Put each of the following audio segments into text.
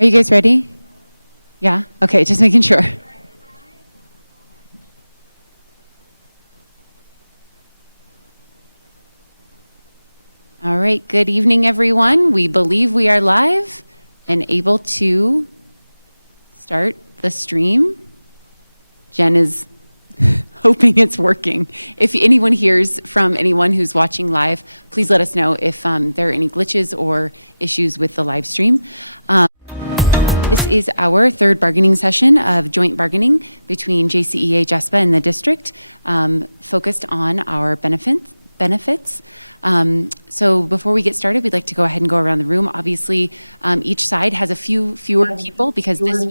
Are you guys ready? Yeah? Okay, just making sure. All right, good evening, everyone. We believe we are live and able to start the stream. Jen is hoping it's working. If anyone hears from anyone who's watching live, please let us know if there are any glitches or issues with the live stream. This is our third bargaining session of joint bargaining between JCEA, JESPA, and the district, focused on our benefits. So before we get started, we'd like to go ahead and go around the room. Obviously, each side has a few fewer people because this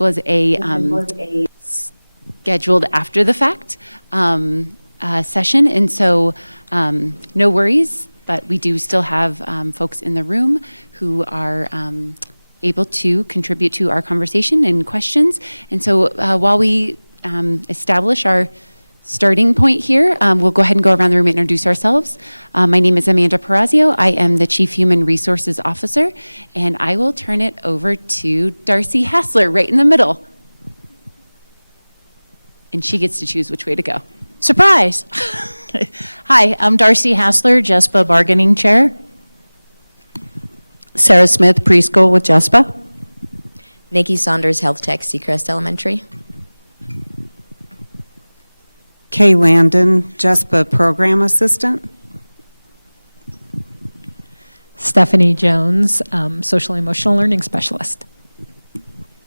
was a scheduled after the fact session, and so no worries. But we do still have folks in the room who are able to contribute to our conversation and questions. And so while we establish our starting point here, we'll go ahead and go around the room and introduce ourselves. My name is Amanda Perazio. I am the Chief Human Resources Officer, and I will turn it over to Darcy Hassler right in the middle. And she gets to choose which way to go. Surprise! Hi, I'm Darcy Hassler, JESPA Bargaining Chair. Sarah Smith, Preschool with JESPA. Nikki Saunders, Health Tech, Seacrest Elementary. Kay Landon, JESPA Program Assistant. Stephanie Jones, Social Emotional Learning Specialist.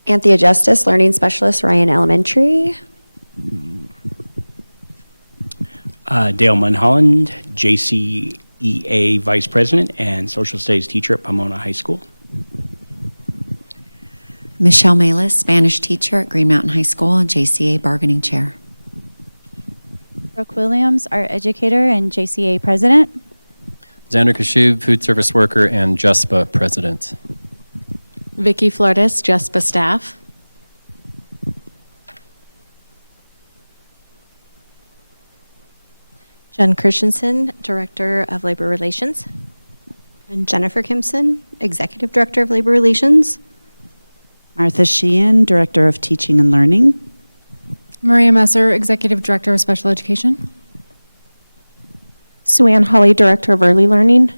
Anthea Justice, Learning Specialist, Ryan Elementary. Dale Mulholland, JCEA Vice President and Social Studies Teacher at Pomona High School. Michelle Malis, Spanish teacher at Green Mountain High School and JCA Bargaining Chair. Brooke Williams, Art Educator and JCA President. Xander Kashub, Food Service Worker and JESPA President. Vicki Flores, JESPA Staff. Jen Christensen, Director of Labor Relations. And Jennifer Kimson, Executive Director of Labor Relations. Martha Sheehan, Director of Teaching and Learning. Maria Messer, Executive Director of Special Education. Sue-Ann Hawley, Director of Early Learning.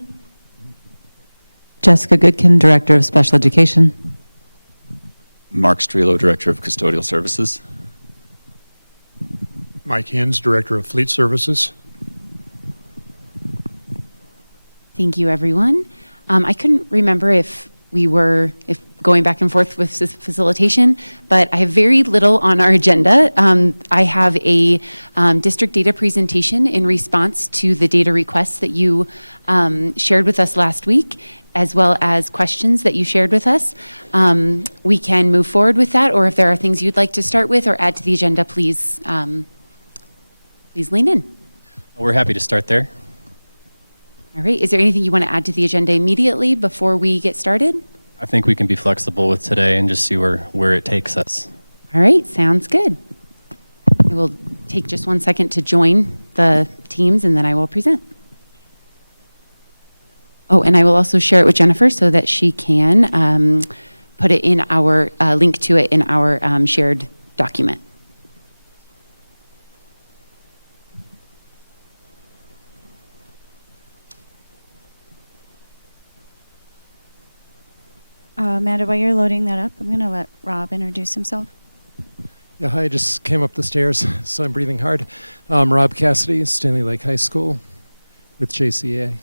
Jessica Goodkin, Director of Special Education. Mark Strelo, Director of Custodial Services. Mike Hins, Director of Fleet Services. Thank you, everyone. I couldn't remember if going back and forth with facilitation, but I have very little on our agenda. I have a district data presentation in response to the data requests that you shared with us last week, as well as questions that you shared with us. We can move forward with that, or if there are things you'd like to start with or add to the agenda, please lean in. We're happy to start there. All right, is there anything you want to add to the agenda immediately before we get started? I think we can be flexible with today and just see where it takes us. All right, sounds good. I will take just 1 second to join the teams and then I will present. Oh, and I will also share it with Jennifer so that she can put it in our, link to it in our shared document. Amanda, while you're loading that up, I'm going to let Rob introduce himself. Yeah, hi, I just came up the stairs, so I'm breathing hard. Rob Cassidy, Stanley Lake High School with JCA.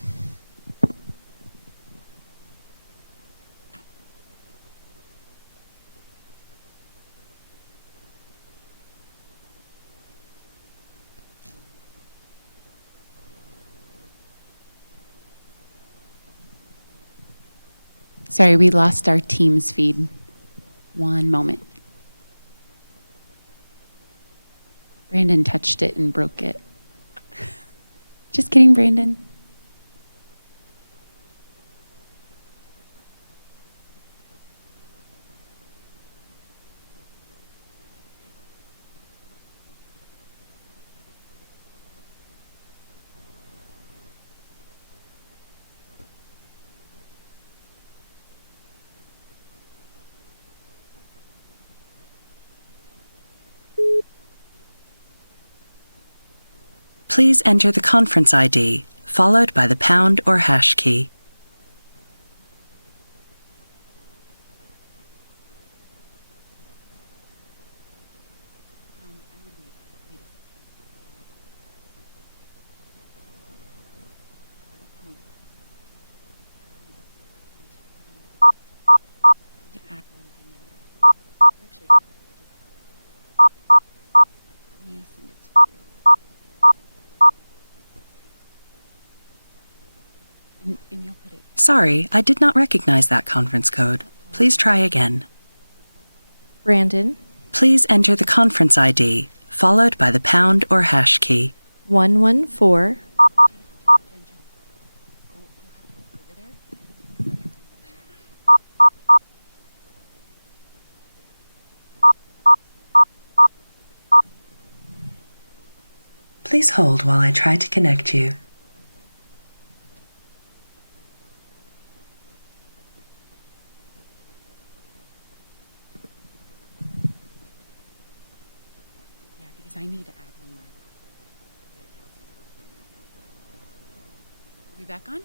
Sorry, we lost our Teams feed. One moment. Brandon touched it and broke it. Just kidding, Brandon. Please enter the conference ID, followed by the pound or hash key. And you'll put it. Sorry, I did not recognize that conference code. Please try again. Brandon, Please enter the conference ID, followed by the pound or hash key. 114. Please hold while I try to connect you. Yeah, because I need to add one more. Are we back on?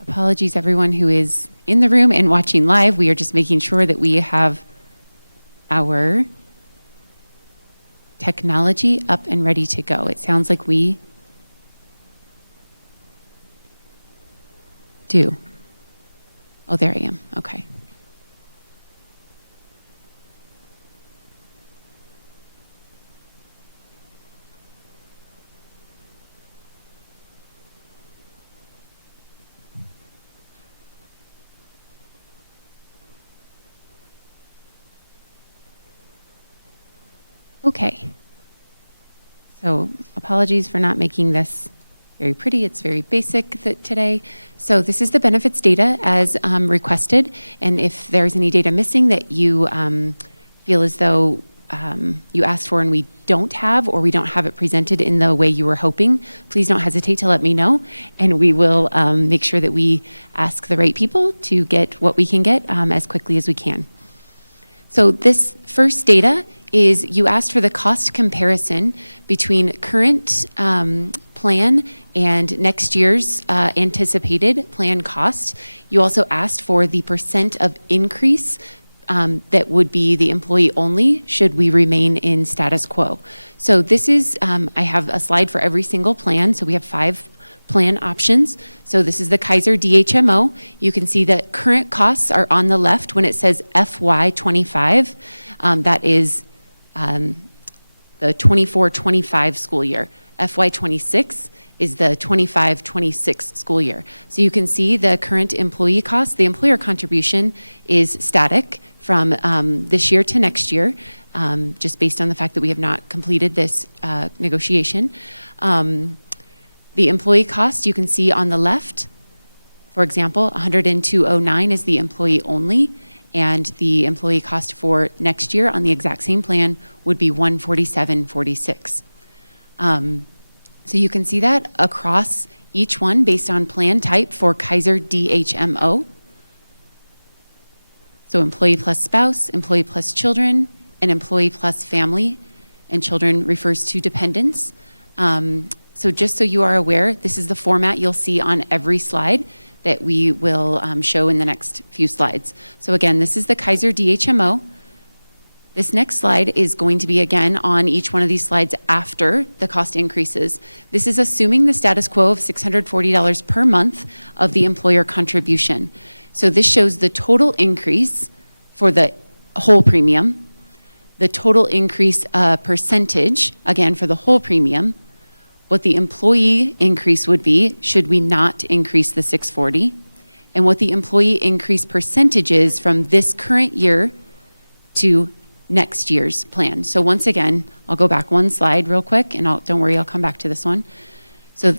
Apologies, everyone who is in the room and watching live. We are just making sure that we have our technology up and ready to go. It sounds like we do. Oh, there I am. Okay. Okay. So apologies for not making this very pretty. It's very basic today. So this is the benefits data as requested. And if there's any data missing that you feel as though you asked for and we don't have, or we don't have it presented in the way you were hoping, please don't hesitate to let me know. And we will make sure that we ask the right people to get what we can get as quickly as we can. So this first data is you asked for the cost comparison between current plan and next year's anticipated plan cost. You also asked for the percent of increase that would be the employee only should we remain in status quo. So this is, I have a slide for every single plan. So we have 5 plan options. So this is the Kaiser DHMO. You can see that current costs are on the left when it says FY25. That is the 24-25 school year. FY26 is the 25-26 school year. So you can see the current employee cost. The employer contribution is static from this year to next year, just based on the fact that we have not completed this negotiation. The employee cost you can see on the left. For example, 102.09 is the employee only, and the employee cost for next year on the exact same plan would be 147.46. So you can see that across each one based on plan type for Kaiser DHMO. So employee plus spouse, employee plus children, and employee plus family, and children refers to dependents. So just so you are aware, this is the format you'll see on every slide that we will show in the next few slides. So again, this is the Kaiser DHMO. This next slide is going to be again on each one of these slides after the cost increases. This is assuming the status quo of $640 per month of the employer contribution. So this shows the total increase for the whole premium, the total increase percentage, again for the whole premium, what the employee increase would be should we not increase the 640, and what the employee increase percentage is from this current year to next year's plan. So once again, I'll go back one slide real quick, and don't worry, I'll come back to this one. So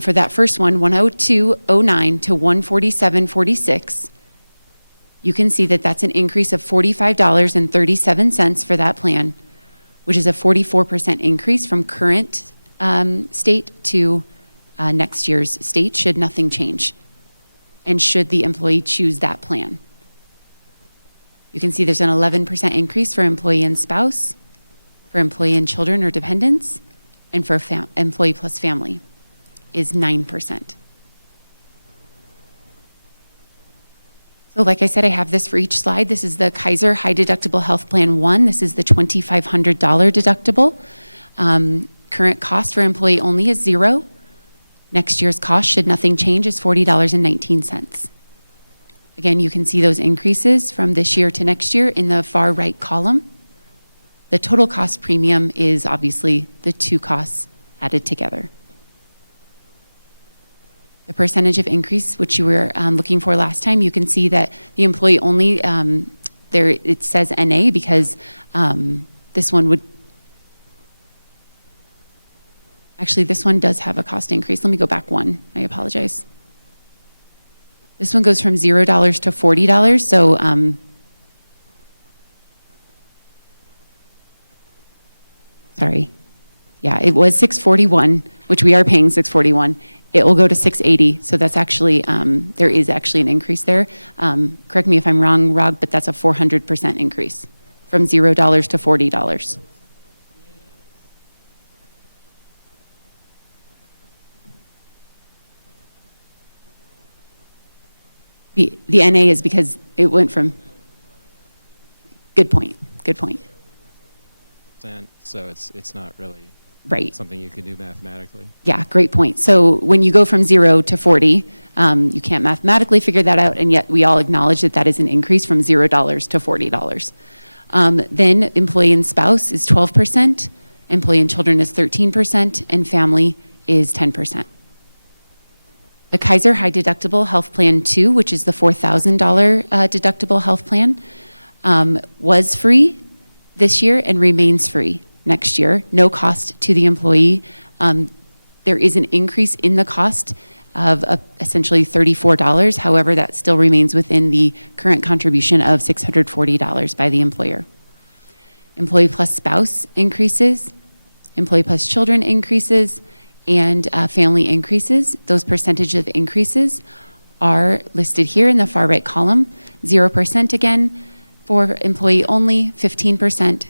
for that first one, 102.09 to 147.46, you can see that that's an increase of $45.37 for that plan, which is a 44% increase from current state to next year's state, should nothing change, and should the employee choose that plan. You can see there's an 11% increase for employee and spouse, for employee and children or dependents, and for employee plus family is 9%. So like I said, I have this for each slide. This is the Kaiser High Deductible Health Plan 1. This is the $2,500 deductible. Current cost for employee only is $0. Next year's cost, should nothing change, is $40.19. Again, you can see those increases from this year to next year in the far right column. The total cost premium is obviously the two costs added together. The percentage of increase, which you were looking for last time, you can see that the employee only, there it says NA because this one would, actually this one does have a cost increase. Let me go back one, I apologize. This one goes from $0 to $40, so sorry. Yeah, it was $641, which we are paying $641. It will go to $680, so that's actually, there is actually an increase there. Correct me if I'm wrong, Rob, but that's a 400% increase from $0 to $40. The NA is because it went from, good point. And so it's not really right. something you can do mathematically. Yeah, great point. So when you go from 0 to 40, you can't mathematically figure that out, and yet we all acknowledge that that is an increase from $0 to $40. Then employee and spouse is 12%, employee and children is 13%, and family is 10%. The Kaiser High Deductible Health Plan 2, which is the $4,000 deductible health plan, was free this year and remains free next year. No cost to the employee. There is an increase in the cost of essentially $34. However, that still remains within the current contribution of $640 by the employer. Employee plus spouse increases, employee plus children increases, and family increases. Those percentage of increases are listed here in the far right column. 0% again for employee only, 15%,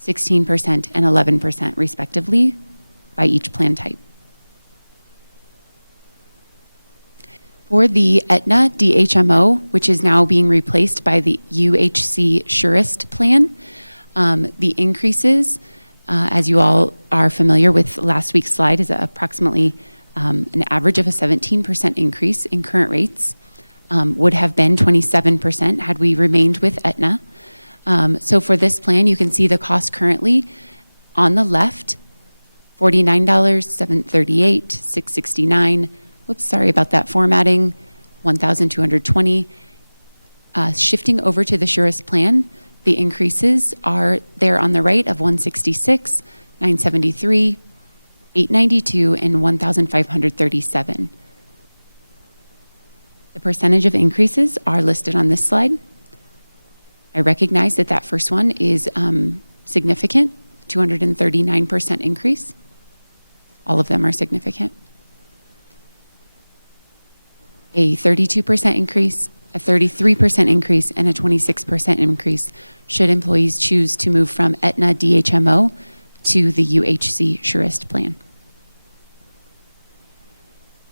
16%, and 11% respectively by each plan type. For the Aetna DHMO, which is now being replaced by the UHC Surest plan, the increases, as you all are familiar with last week's slide, is approximately an average of a 17% increase in current rates. Would have been 27% had we remained with Aetna. So for this plan, you can see the cost currently on the left, $49, $738, $669. Whoops, sorry about that formatting, $1,220. Shifting over to the Surest plan, the increases are there on the right of $166, $973, $892, and $1,537. The percentage of increases are listed on this slide. I recognize that that first one is significant, 239% increase. All of them are significant. A 32% increase, a 33% increase, and a 26% increase should employees choose to move from Aetna DHMO to the UHC Surest plan.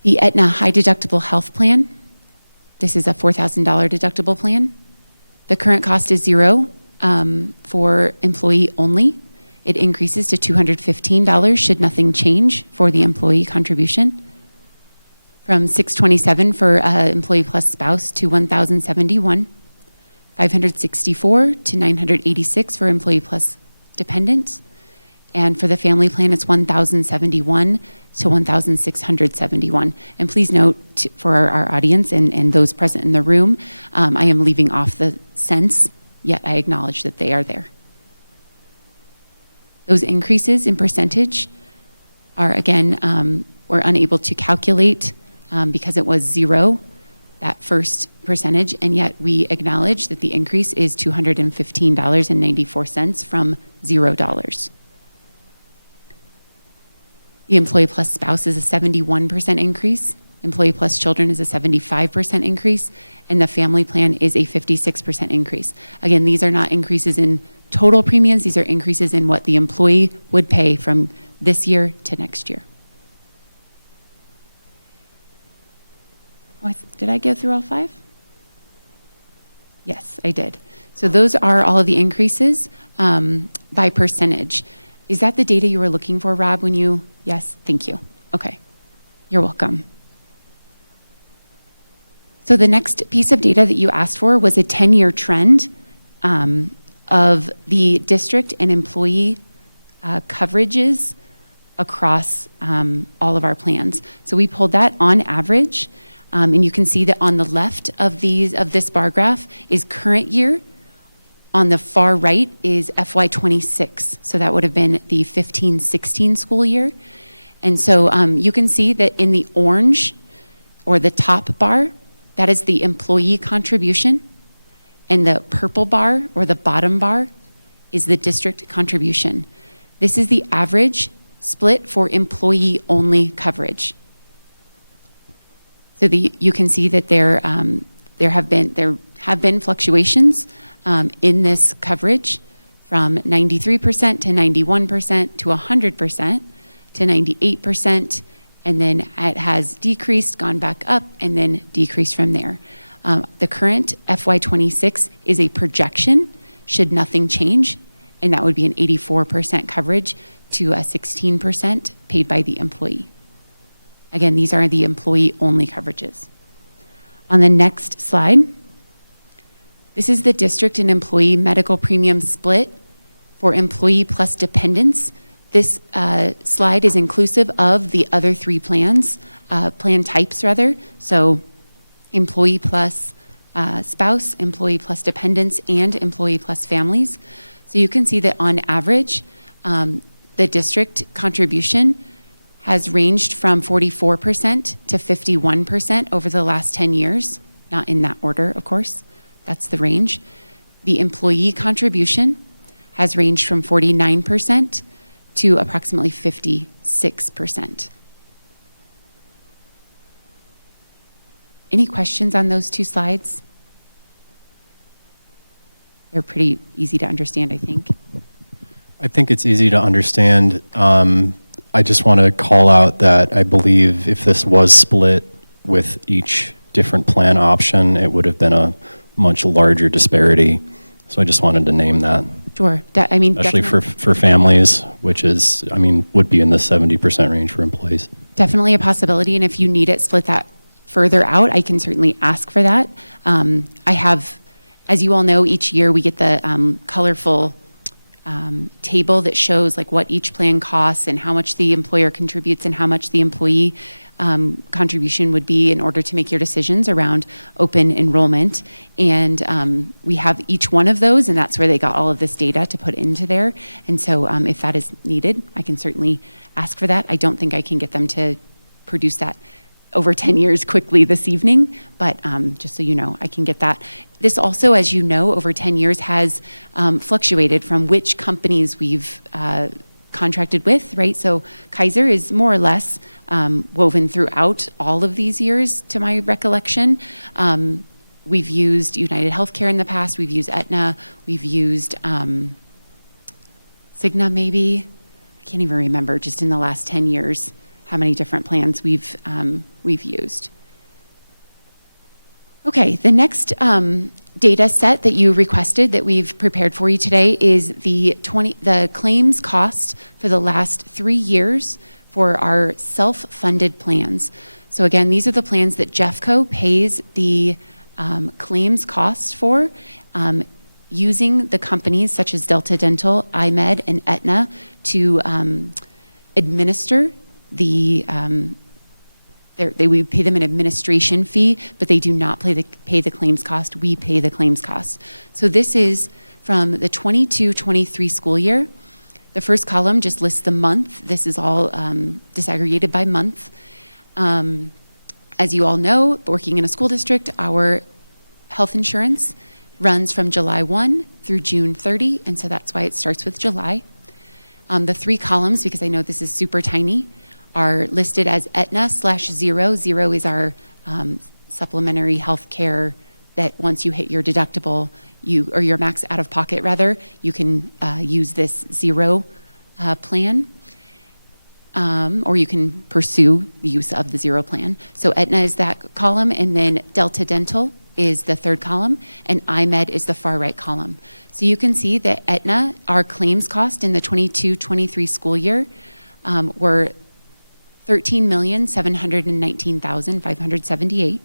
The Aetna High Deductible Health Plan, this is a $4,000 deductible plan. The current cost is $0 for employee only. It increases to $215 should nothing change for the employee contribution. From $627 for employee plus spouse to $1,071, $564 to $986 for employee plus dependents, And for the family plan, it's $1,071 to $1,671. And please note for our audience and those present in the room, I am leaving off the cents, yet I acknowledge that they are there. Those increases in percentage are, again, we're unable to calculate because it was zero, that first percentage, and yet we acknowledge that the increase is $215.94 from $0. The employee plus spouse is a 71% increase. Employee plus children is a 75% increase, and the family plan is a 56% increase. Again, these are not increases in total premiums, these are increases in what the employee would pay from this year to next year. Oh, did I go through all 5? Yes, I did. So those are all of the increases by percentage. Is that the data you were looking for, Rob, when you, yes, thank you. Okay, you're welcome. So the next piece of data that you asked for was a 10-year trend of the district and employee coverages across all of our plans. So we pulled that on average, and you can see that on the left of this bar graph is current year. On the far right is FY26, so that would have been the 15-16 school year. And so you can see that in the orange, or the top bar, that is the employee contribution, and the purple bar, or the bottom bar, is the district contribution. This is the average split for employee-only coverage. So you can see that there have been fluctuations in this coverage from 93% to 91% to 100% to 98%, and then it has decreased, gone back up, and then decreased from there. The current FY26 is a projection, should nothing change, and that would be an 84% coverage to a 16% paid by the employee. Again, these are the employee-only coverages. On the next slide, this is the district and employee medical premium split for employee plus dependents. This slide is inclusive of the other 3 plans, plan types rather. So employee plus spouse, employee plus dependents, and employee plus families. So you can see that on average, the district contribution has ranged from 44% to 51% over the last 10 years, not in that order, of course. That's the range. The employee contribution has ranged from 49% to approximately 56%. Any questions on those 2 slides? They're pretty easy to understand, I think. I think it's easy to understand. I just want to call out that I believe if this was split with each different plan option, it would have been a much larger disparity. So I just wanted to name that. Sure. Especially for families, which is, would be in the 70% range for employees. Definitely a possibility, and if you need it split that further out, I can certainly ask for that. I have, as you all know, each year we get the colorful table that shows like what each plan costs and how much the employer contributes and how much the employee contribution would be in order to make your decisions around open enrollment. And we have each one of those, and that's where they got all of this data to put into there. And so if that is needed, I can certainly ask for that. I don't think I can get them to produce that over 10 years quickly this evening, but just so you know, I can get that. This also, as you know, over 10 years has fluctuated from which companies we've contracted with, right? So Kaiser is more or less woven throughout all of these years, to my recollection. We've used United Healthcare in the past, we've used Aetna, we've used Cigna maybe. I can't even remember just in the last 10 years how many different plans we've used. Okay, the next data set that you requested that we've prepared for you today is the claims cost for the last 3 years for our self-funded plans. So again, these are the plans that Jeffco pays the claims costs for using the companies such as Delta Dental, iMed, and Aetna to administer the, we pay them an administration fee, but they do not pay the claims cost. We pay the claims cost. So this is from the 22-23 school year. The first column just lists the month. This is all disaggregated by month. As you all know, working in a school district, our health insurance runs from July 1 through June 30, and so that's why it starts with July. The 3 columns, because I know this is super tiny, are listed as Aetna/0. 0 is our supplementary health care that once you hit your deductible, or your max out of pocket rather, you can use this 0 plan. Or you can pursue the use of the 0 plan. So Aetna is that column, and then Delta Dental is the 3rd column, and iMed is the far right column. So you can see that Aetna, our claims cost in the 22-23 school year were $13,719,578.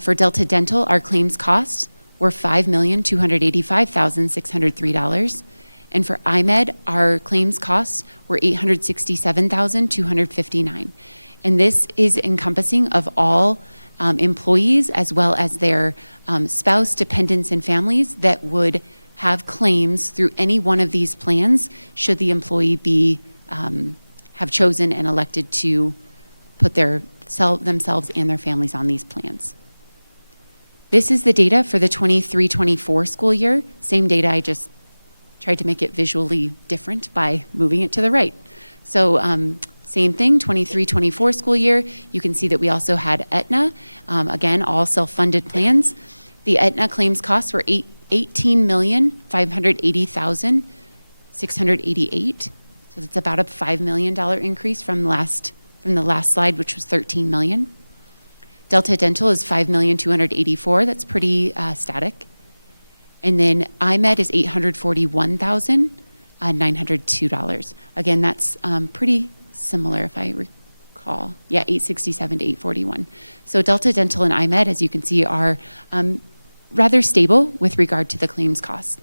For Delta Dental, our claims costs were $5,285,603. And for iMed, our claims costs were $867,259. And this is encompassing of all employees as well as their spouse, dependents, and families that would have claims through any one of these plans should the employee be have chosen and elected to put themselves and their families on these plans. This is the data for the 23-24 school year. Same data, I just tried to make it visually different by moving it to the right. So same thing, 23-24 school year, you can see that we also had Aetna, again, all self-funded plans. The Aetna claims costs were $18,580,688. So that's about a $5 million increase from the last slide, which was $13 million. Delta Dental is $5,284,000. That's pretty static. And then iMed is $841,902. Again, that's pretty similar if I recall. Yeah, $867 to $841. So Delta Dental and iMed, as you can see, are rather stable with regard to the claims costs.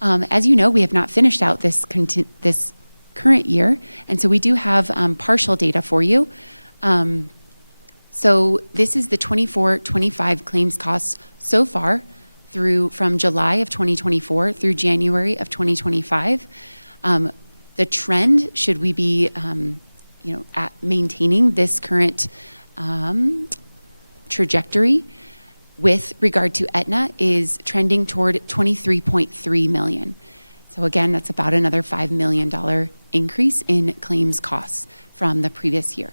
As you know, we have not finished out this current year, and so we do have partial data for you. So this is the 24-25 claims costs so far from July of 2024 through January of 2025. The trend, should we be at maintaining this current trajectory with regard to Aetna, is trending toward $23.3 million. So again, that's about another $5 million increase in claims costs from the previous year.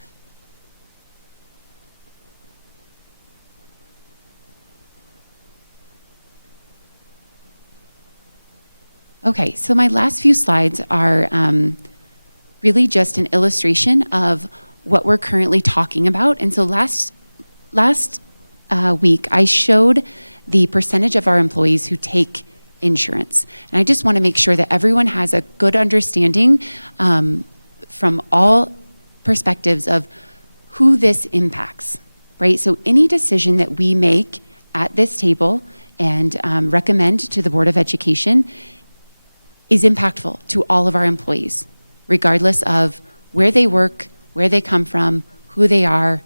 Okay, so my last few slides are really just an illustration of what we're currently talking about. And so last week, I showed the percentage of our employees who take insurance. And I just want to make sure that everyone has a good understanding from all perspectives of who this impacts, right? So any decision that we make at this table and recommend to the Board of Education is impactful to all of our employees, regardless of where they work, where they come from, who they are,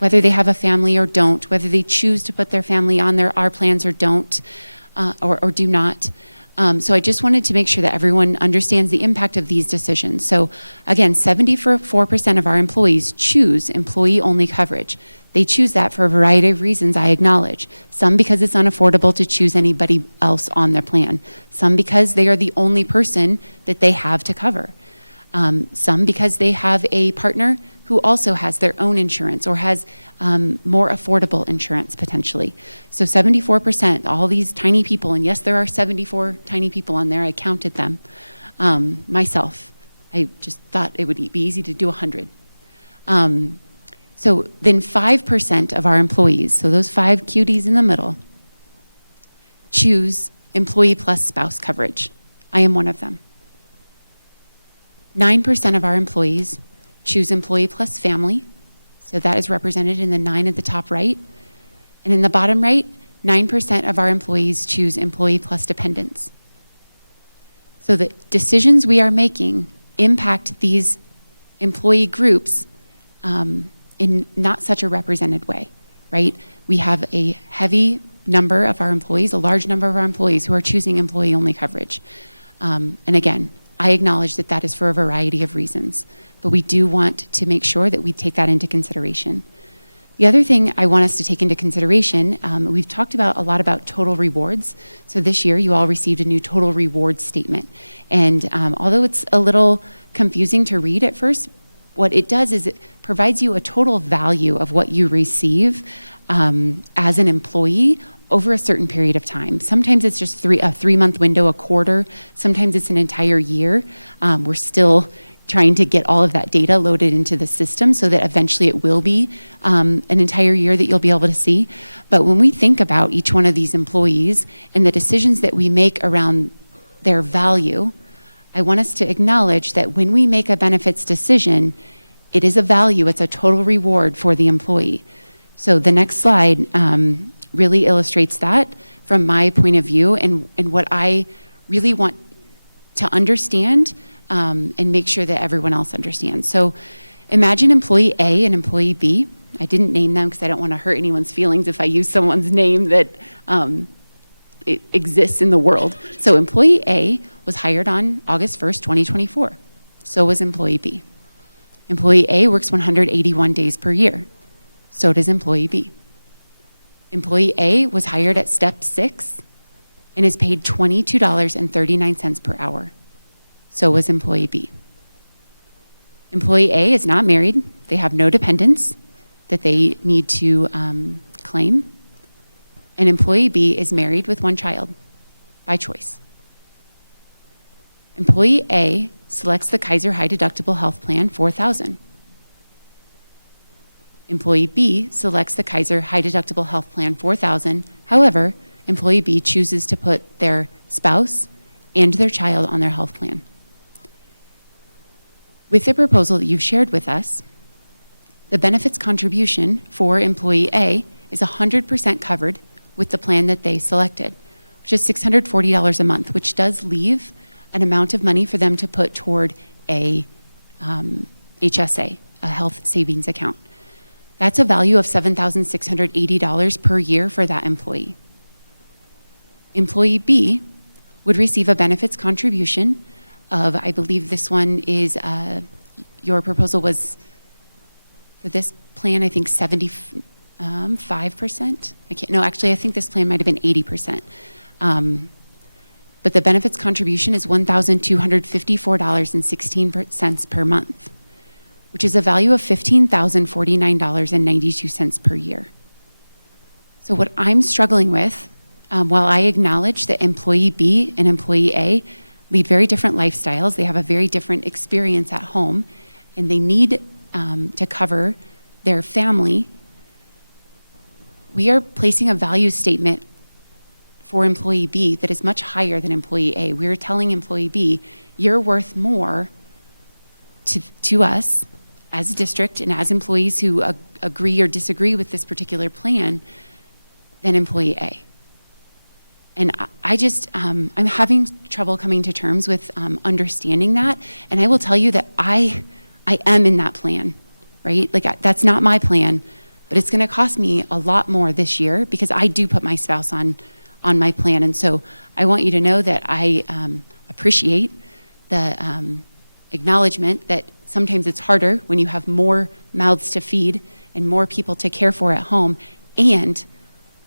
whether they have a family or don't, whether they choose to put their family on our plans or don't, or do not. So I just wanted to make sure that everyone understands the impact of these decisions. So again, 74% of our employees choose employee-only coverage. They choose that for a variety of reasons, I acknowledge. Some because it's unaffordable to choose anybody else on their plan. Some because they are the only person that they have to cover. Some because they have a partner who also has their own insurance or has more affordable insurance potentially. So 74%, all these tiny people, and yes, there are 74 tiny people on there, I counted them myself. I just thought it would be easy to do 100. So then 5% of our employees, so those 5 cuties in the middle, choose employee plus spouse coverage. I am one of them. 9% of our employees choose employee plus family. So that is represented in the 9 at the top right. And in the bottom right, 9% of our employees choose employee plus dependents. So the decisions we are making impact these employee groups in not such a represented way, right? We have a heavy number of our employees, a large number of our employees who are choosing employee-only coverage. And again, I acknowledge that that is for a variety of reasons, but we do want to make sure that we take that into consideration. The other thing I want us to take into consideration, we've talked about a lot about total rewards. So this year, you all received a new total rewards statement. And although it's a little confusing to read at first, what it does is it provides you a total value of what you receive as an employee over a certain period of time. Sometimes it's just a 3-month window, a quarter. Sometimes it's an entire year. We're still trying to get all of that data loaded into the system so that eventually it will be an entire year that you'll be able to see. But when we think about each one of these employees and the decisions that we make around their value, I want us to acknowledge that when we make a benefits decision, it is a value, it's a total reward for the employee. So the next slide really illustrates that from my point of view and what I really want to understand and make sure that everyone else understands. So imagine employee A and employee B. I didn't name them because I don't want to hurt anyone's feelings if I use someone's name that it exists in the world. So employee A was hired on August 1st, 2024. So was employee B. Employee A works 181 days per year. So does employee B. Employee A was hired at step 6 and is paid $22.39 per hour. So was employee B. Employee A is not married. They have no dependents that they need to claim. And employee B is married with 1 child by choice. Employee A selects the Kaiser High Deductible Health Plan 4000. Employee B selects the Kaiser High Deductible Health Plan 4000. However, employee B chooses to put their spouse and their child on their health plan. With the proposal that you've shared with us, the benefits contribution for employee A is 100% covered with the plan that they selected, which is $640 a month, which does leave an amount of money for them to put toward a HSA, a health savings account. That's a value of $7,680 per year for that employee. Employee B would receive a benefits contribution of, I believe this one is, your proposal was, for this plan, I think 75%. I think this plan might have been 80%. But the benefits contribution is $1,254.16 per month, which is a value of $15,049.92 per year. So what I'm struggling with, while I acknowledge that employee B and employee A lead very different lifestyles, they have a very different experience at home, and they need to cover their family, we are placing a value statement for employee B that is much higher than employee A. We're telling employee B, you're worth more to us as a district and as employees who agree or disagree with this particular plan than employee A. And I just, I'm having trouble coming to terms with understanding that. And I will tell you that I am in that plan, right? Like that's not my plan, but it's going to cost me a lot more this year because I do put my spouse on my plan. And so I want you to know that I appreciate the acknowledgement that sometimes it's harder when you have more mouths to feed and more people to care for at home. And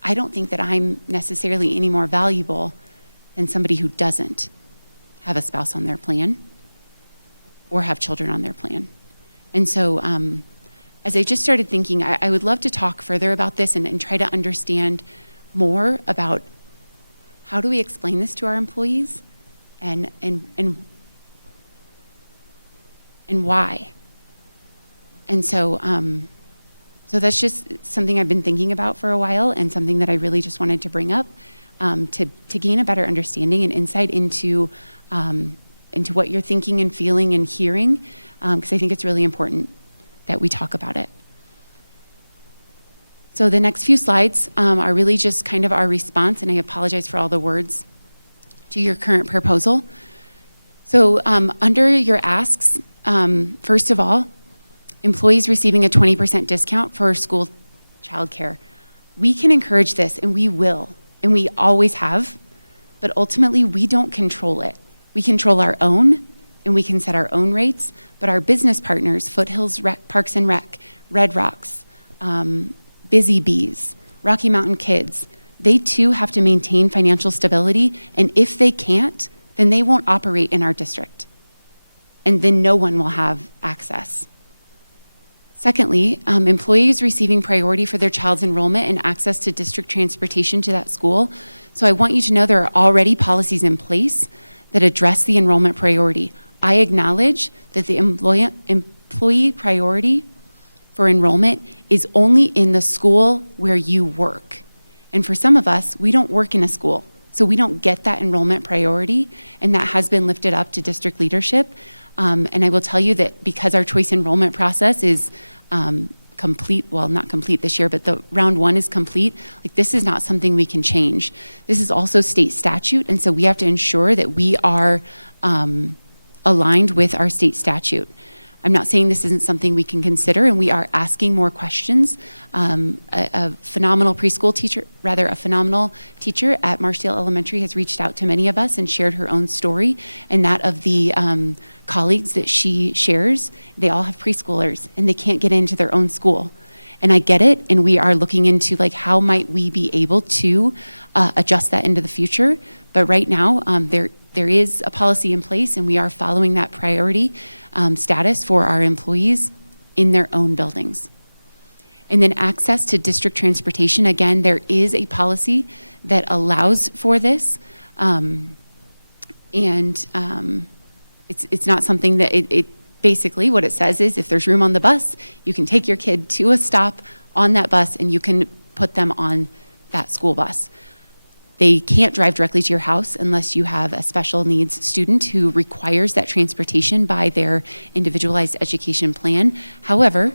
I don't think that I'm necessarily any more valuable than somebody who doesn't have a spouse on their plan or have children on their plan. And so as I just started thinking, I would love to talk further about this and try to understand more about how do we explain this to our employees and why. And so so that's just something I've been thinking about for a while and something that I really just wanted to bring up to gain a better understanding and insight into what you're thinking and feeling and hearing, because I think it's really important that we talk about it. So the next few slides are really just kind of our response, and I apologize for all the words, to your current proposal. So under your asks, first of all, employees receiving a 20% discount for school childcare. We can encourage this, and we will, and we always have, but ultimately we don't control it. We control our own, and we can set our own rates, but our business partners, Foothills Parks and Rec, Red Rocks, Busy Bees, Rocky Mountain Kids, they too have to maintain financial stability, and if they can't, then they won't operate in our district. And then no one will have access. Secondly, employees receiving priority for their child's enrollment and access to district transportation to that school. So I want you to know there are already policies in place that address the enrollment priority. I acknowledge that the employee priority for enrollment is only in the school where you work. And for some of us, we don't work in a school, so we don't get that enrollment priority, and that has been lifted up to district leadership. And I will tell you that because our choice enrollment process is complete, well, not complete this year, but the round one is complete, like this is not something we can change. This is also state statute, and so we have to ensure that we are aligned with our state statute. I'm not saying this isn't something we can consider, and we are asking more questions. A phenomenal preschool teacher, rather a phenomenal teacher at Marshdale Elementary has reached out to many of us and shared her own story, and that of the colleagues that she shares. They all have preschoolers, and they can't get into their own school. And I get it, and we are looking into like how might we be able to adjust that into the future. But right now, there is a policy in place, and we are following that priority status for our employees in their own buildings. And then access to district transportation, again, there is a policy that allows for this. It's not something that it basically what it says is if there's room on the bus, you can take your kid to a stop on that bus and you can put them on that school bus. They can't drive directly to your house unless you have a special needs student who requires that transportation by their individualized education plan. However,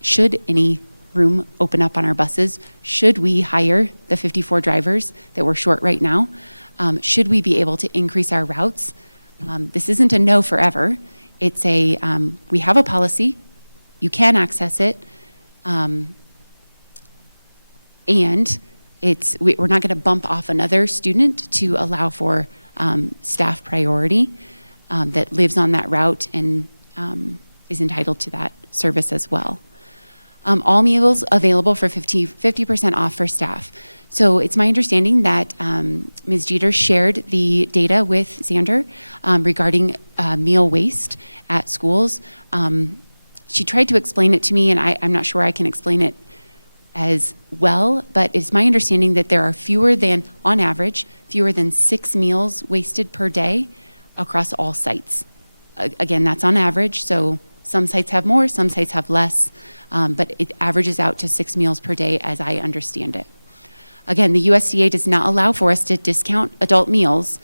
should any room open up on our buses, should we hire the 54 drivers that we're short right now, should we be able to increase our routes? This isn't a no forever. It's a, we have a policy, you can access it, and we're not going to bump off another student to allow for staff priority that lives on that route and is entitled to that service as well. All meals available for 50% off for staff. So it's my understanding that Ms. Jeter shared the data with Xander regarding meal waste at schools. She tried to explain it to me, and I'm not sure I can explain it as well, but it's my understanding that there are on average, fewer than 6 meals wasted per day across all sites. Again, that's on average, so some sites have more, some sites have less, but it averages out to 6 meals per day as I understand it. Again, the USDA does not allow for us to discount adult meals,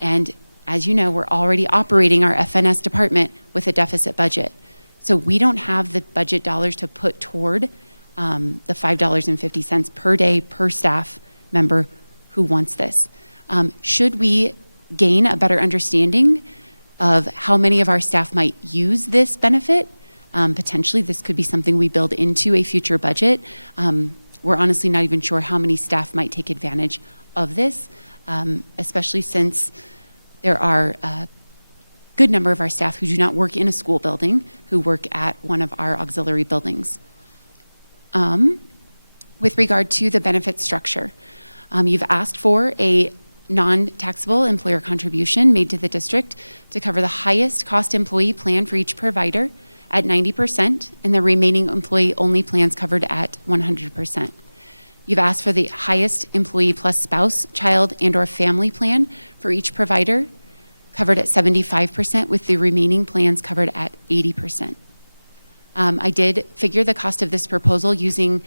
and as you know, we're already operating our FNS department with a deficit budget. So we don't have the budget dollars to put toward the $5.50 per day per staff member who wants this. Should we gain a better understanding of how many of our staff might use this benefit, potentially this could be something we build into a future budget. We're honestly not even sure how many staff might take advantage of this, especially since there are a good number of our staff who do not work in a school building, who work at one of our auxiliary buildings. With regard to the benefit structure, you've asked for a non-taxable employer contribution made to the district to cover the highest cost employee plan for each provider at 90%, and the remaining employee-only plans covered at 100%. You've asked for the highest employee plus spouse, child, and/or family plan for each provider, covered at 75%, with the remaining plans covered at 80%. I did figure the cost of this proposal using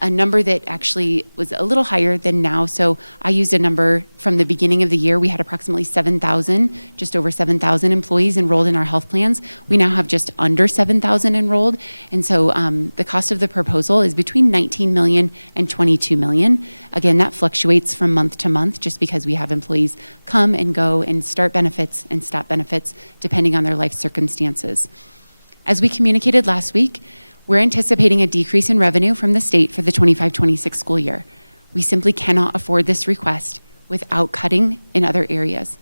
a number that actually was a little higher than now. So I used a number from the beginning of the year. We had approximately 7,000, just over 7,000 employees enrolled in our health plans. We now have just under 7,000 enrolled. And so the cost of the proposal is between 19 million and 22 million. Again, that fluctuates from month to month just because we have employees come and go and start benefits and stop benefits depending on their life circumstances. As we communicated last week, we're anticipating a decrease in revenue from the state for the 25-26 school year. We simply cannot afford this request without cutting in other areas.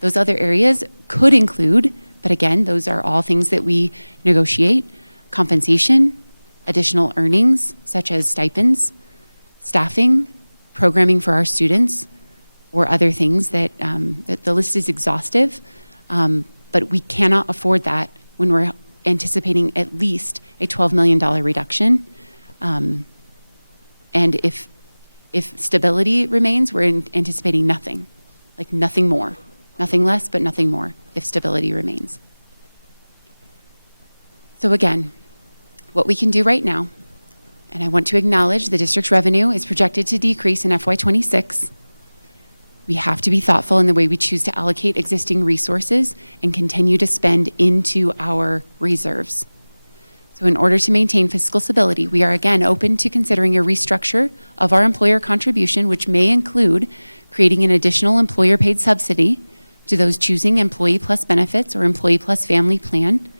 Those other areas could include, but again, those are all things that we negotiate, compensation, additional earnings such as stipends, staffing, programming for our students, or other things that the list is exhaustive, but we cannot afford that when we're anticipating at least a $12 million reduction. And if stability remains, we're anticipating nothing, like nothing more, nothing less, but nothing more if stability remains. So again, what we can do right now, and I want to acknowledge the district's revenue is projected to decrease in FY26. We have to be thoughtful in the way we choose to allocate existing resources and continue to spend into our reserves. So in order to maintain fiscal stability, we are again open to considering a restructure of our employer contribution, which may include creating an additional employer-paid subsidy to those choosing Employee Plus Benefits or Employee Plus Family Plan.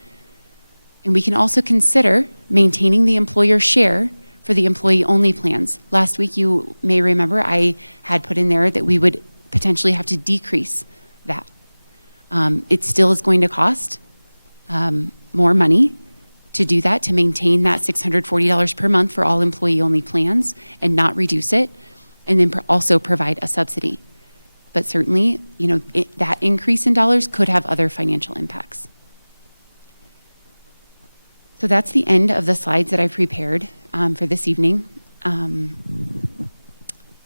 And we can also consider maintaining the employer share for the employee-only plans. Last week, you may remember, I had put in there that we would potentially have to decrease that. It still is going to cost more money to do that, to maintain that $640 per month for all employee-only plans and not reduce it, and then also provide a subsidy. But certainly, that increase in dollars could have other financial impacts. So that's the end of the slides that I prepared for this evening.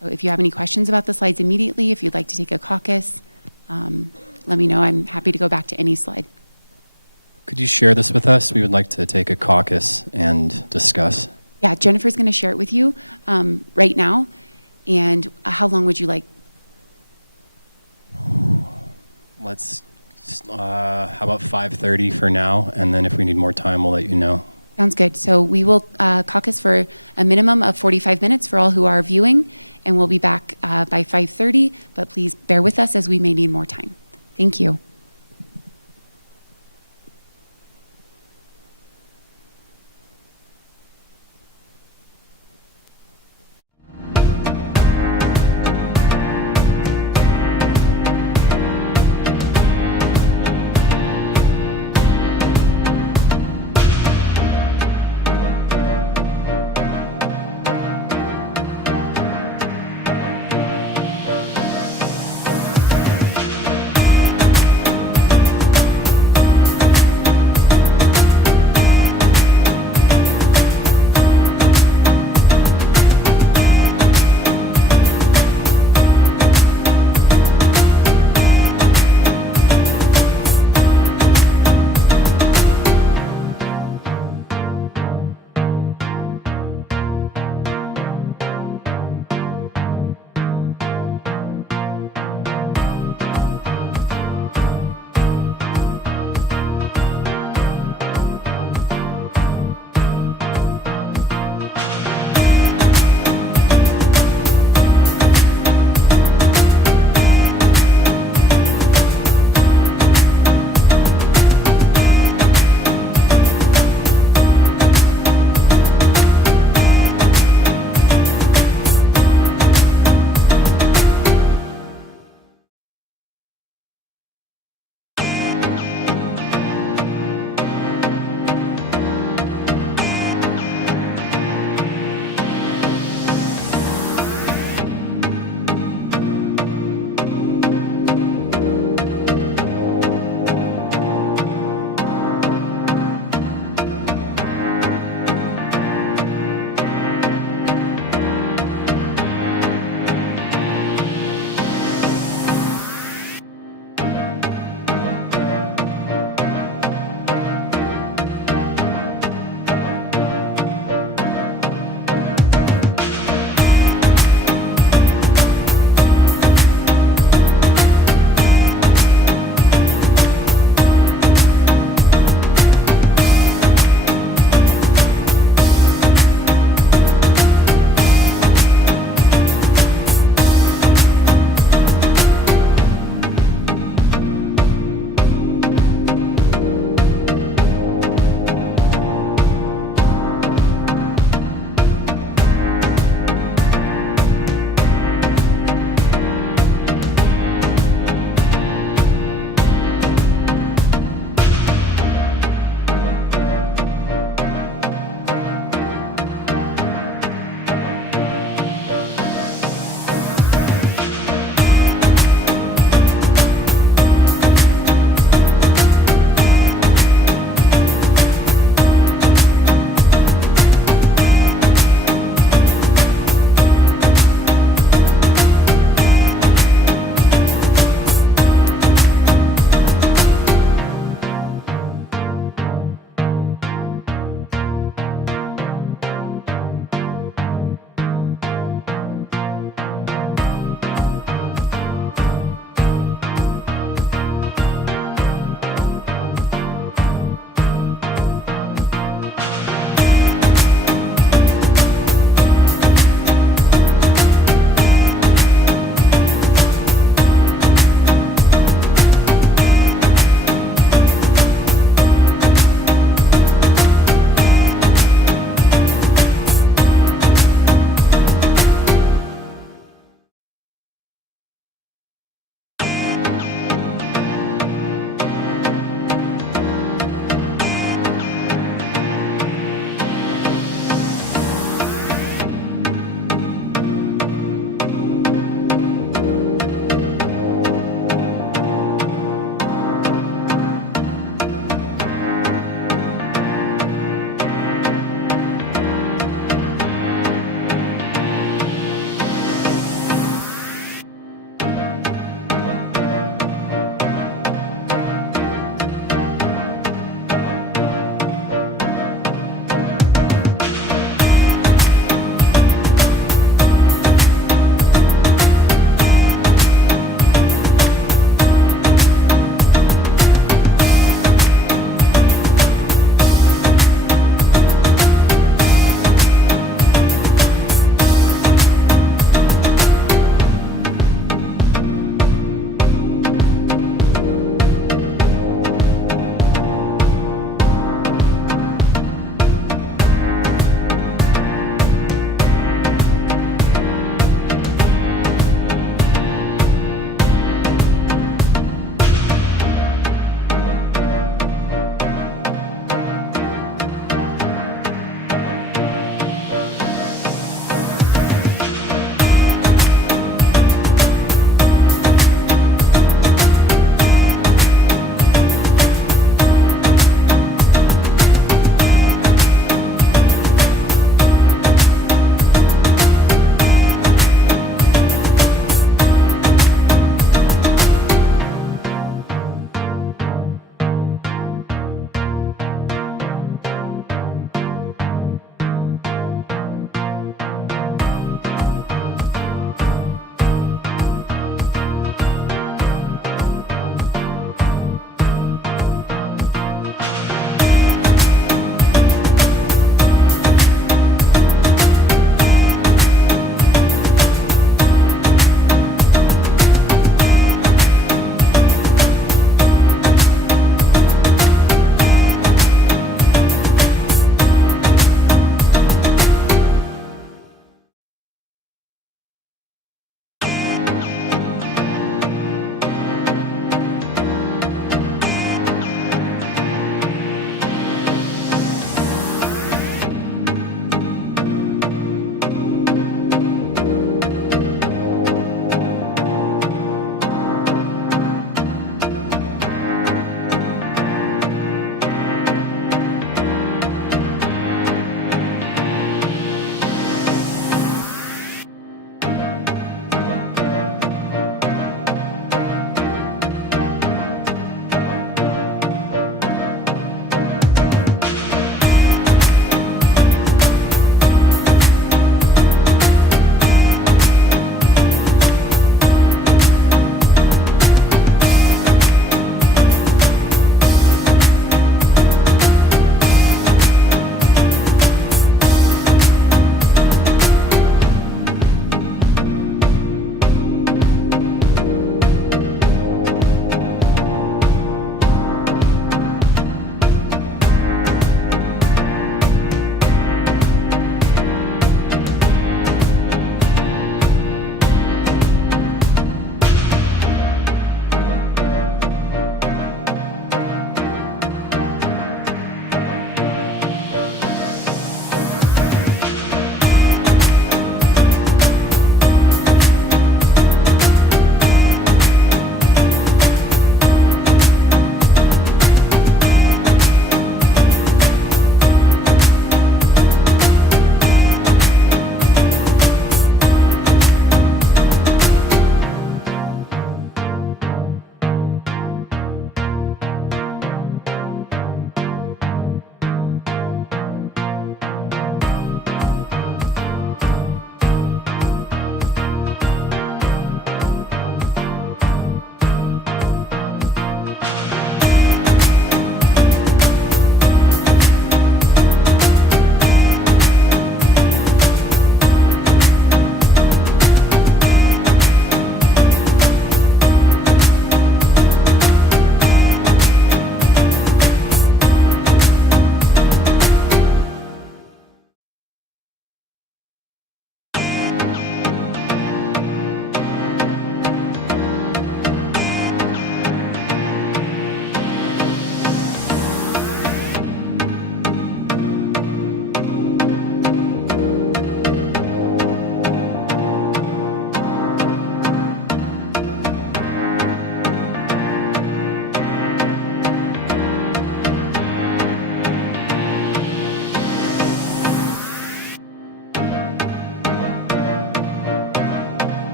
So if you have any questions about the slides immediately, if you'd like to take a caucus, let me know. I'm happy to go back to any slide. Could you share this with us? We would like to take a caucus and discuss. Yeah, Jennifer's going to share it with you right now. And how long would you like? Let's, how about 5:30 for now? And then if we need more time, we'll let you know. Sounds good. So we will caucus for a minimum of 45 minutes for all who are viewing, and we'll be back by 5:30, but please bear with us as we may need more time. Thank you.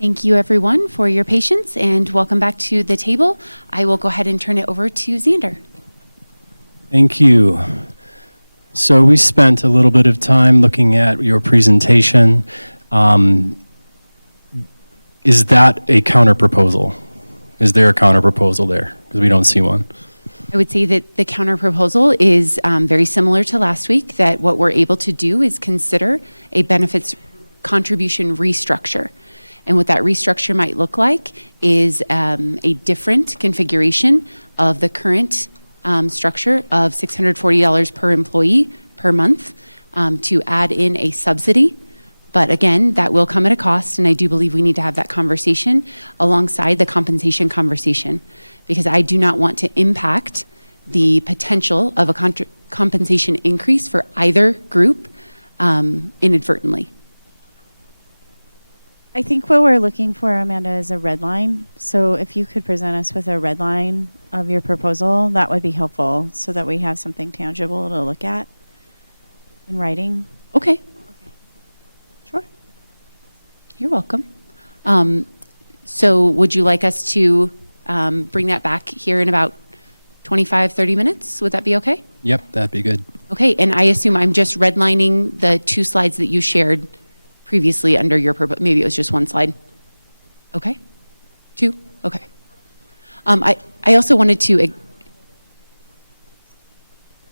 Thank you, everyone, for your patience, and welcome back to the table. I will go ahead and turn it over to Xander. Thank you. So we spent a little bit of time looking at your presentation. Is that a counter proposal? Is there a counter proposal there? Because we don't see one. I would say that the counter proposal is very similar to last week, that what we're able to do is consider a benefits contribution restructure. And what that restructure might look like is a different configuration of the current structure of $640 per employee per month to add in a subsidy. But again, that will come at a cost, and I do believe we need to have that conversation alongside the compensation conversation, because I do not want to impact the potential of a compensation increase for either group inadvertently. I think what we're looking for, Amanda, is a red line. So if you could present us with a red line of your proposal, that would be helpful so that we have something tangible to look at in writing. Okay. Sure. You're welcome. So would you like us to bring that back here in about 25, 30 minutes? Would that be okay? Yep, that'd be good. Okay, and I assume I'm just redlining the 2 slides that you shared previously under your, maybe it was just 1 slide. Okay, 2, okay. I also wanted to,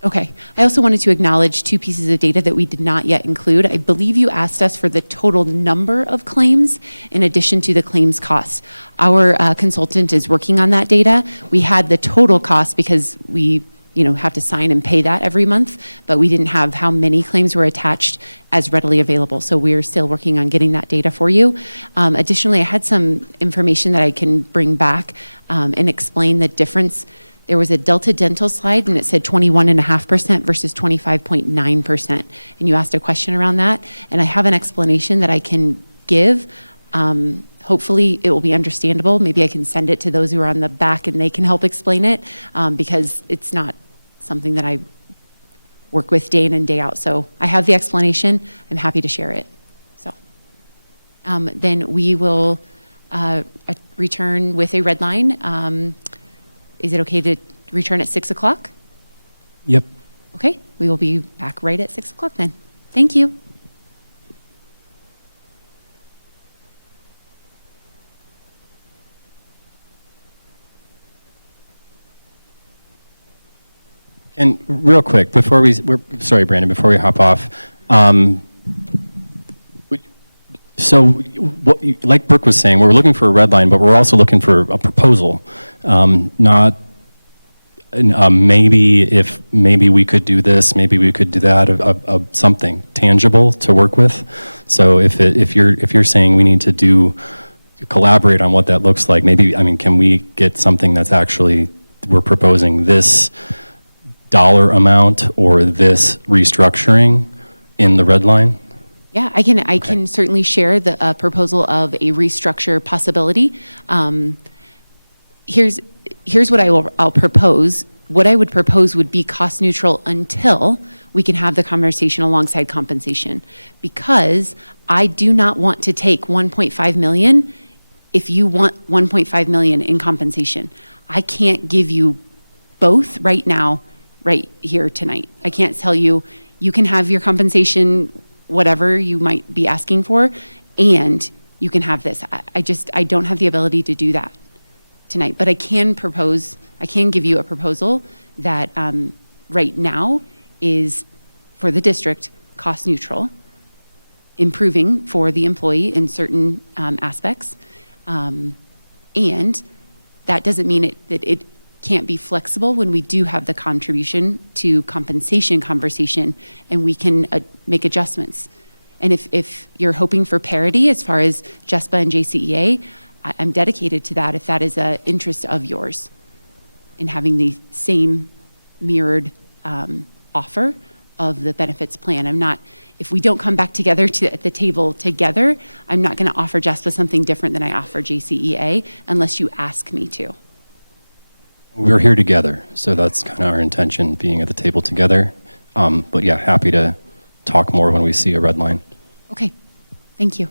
I also wanted to acknowledge 2 pieces of data that we did not yet include. I believe you asked us for the total number of claims in addition to the claims costs. Our consultant is working on that data. We had the total cost because we have to sign and pay that every month, but we didn't have how many claims were attached as readily available. So we're still working on getting that data for you. Additionally, I had some information that I can bring back and explain the difference. There was a Delta Dental slide and it said 21.5% versus 25.9%. And you asked a question around that. And I have an explanation that I can give. Hopefully it will be understandable. Maybe I can send it to those who are on the back and they can help explain it because it's not something that I work with day in and day out. So I have the explanation. I'm happy to share it. So then we will return with a red line. Is it okay to return at 6 o'clock? Yep. Okay, we will be back right at 6 o'clock then. Thank you. And real quick, sorry, Brandon, before we hop off. So, like Brooke was saying, we're looking for a red line, but we're also looking for a proposal. Not maybe we could do this, maybe we could do that, something tangible to work with. So if you're saying we need to collaborate on what that looks like, can we get something that's actually, we're proposing this dollar amount or this restructuring in the red line? Yeah, I can certainly share the proposal of a restructure possibility. Here's what I'll propose. What I would propose would be cost neutral until we can have the conversation alongside compensation, because I do not want to take 1.5 million if you want 1.5 million in compensation. I can't give you both right now, right here tonight. I can't tell you, you can have your compensation, whatever you might be asking for, and you can have this. I don't have the ability to do that tonight, but I can give you a proposal that right now is for the district cost neutral, improving for the employee in certain aspects. And that doesn't mean that it can't be flexible when we do have the contribution to compensation conversation and we can make adjustments. And if you're hoping for parity as far as JESPA and JCEA, I'm dedicated to that if that is an interest of yours in having the same mirrored offer of the benefits plan. If we don't come back together at the table together, I'm not going to offer JESPA something different than I offer JCEA unless you ask me to. We're here together, so that's kind of our intention, being at the table together. But yeah, happy to talk more when we see a red line. Okay, thank you.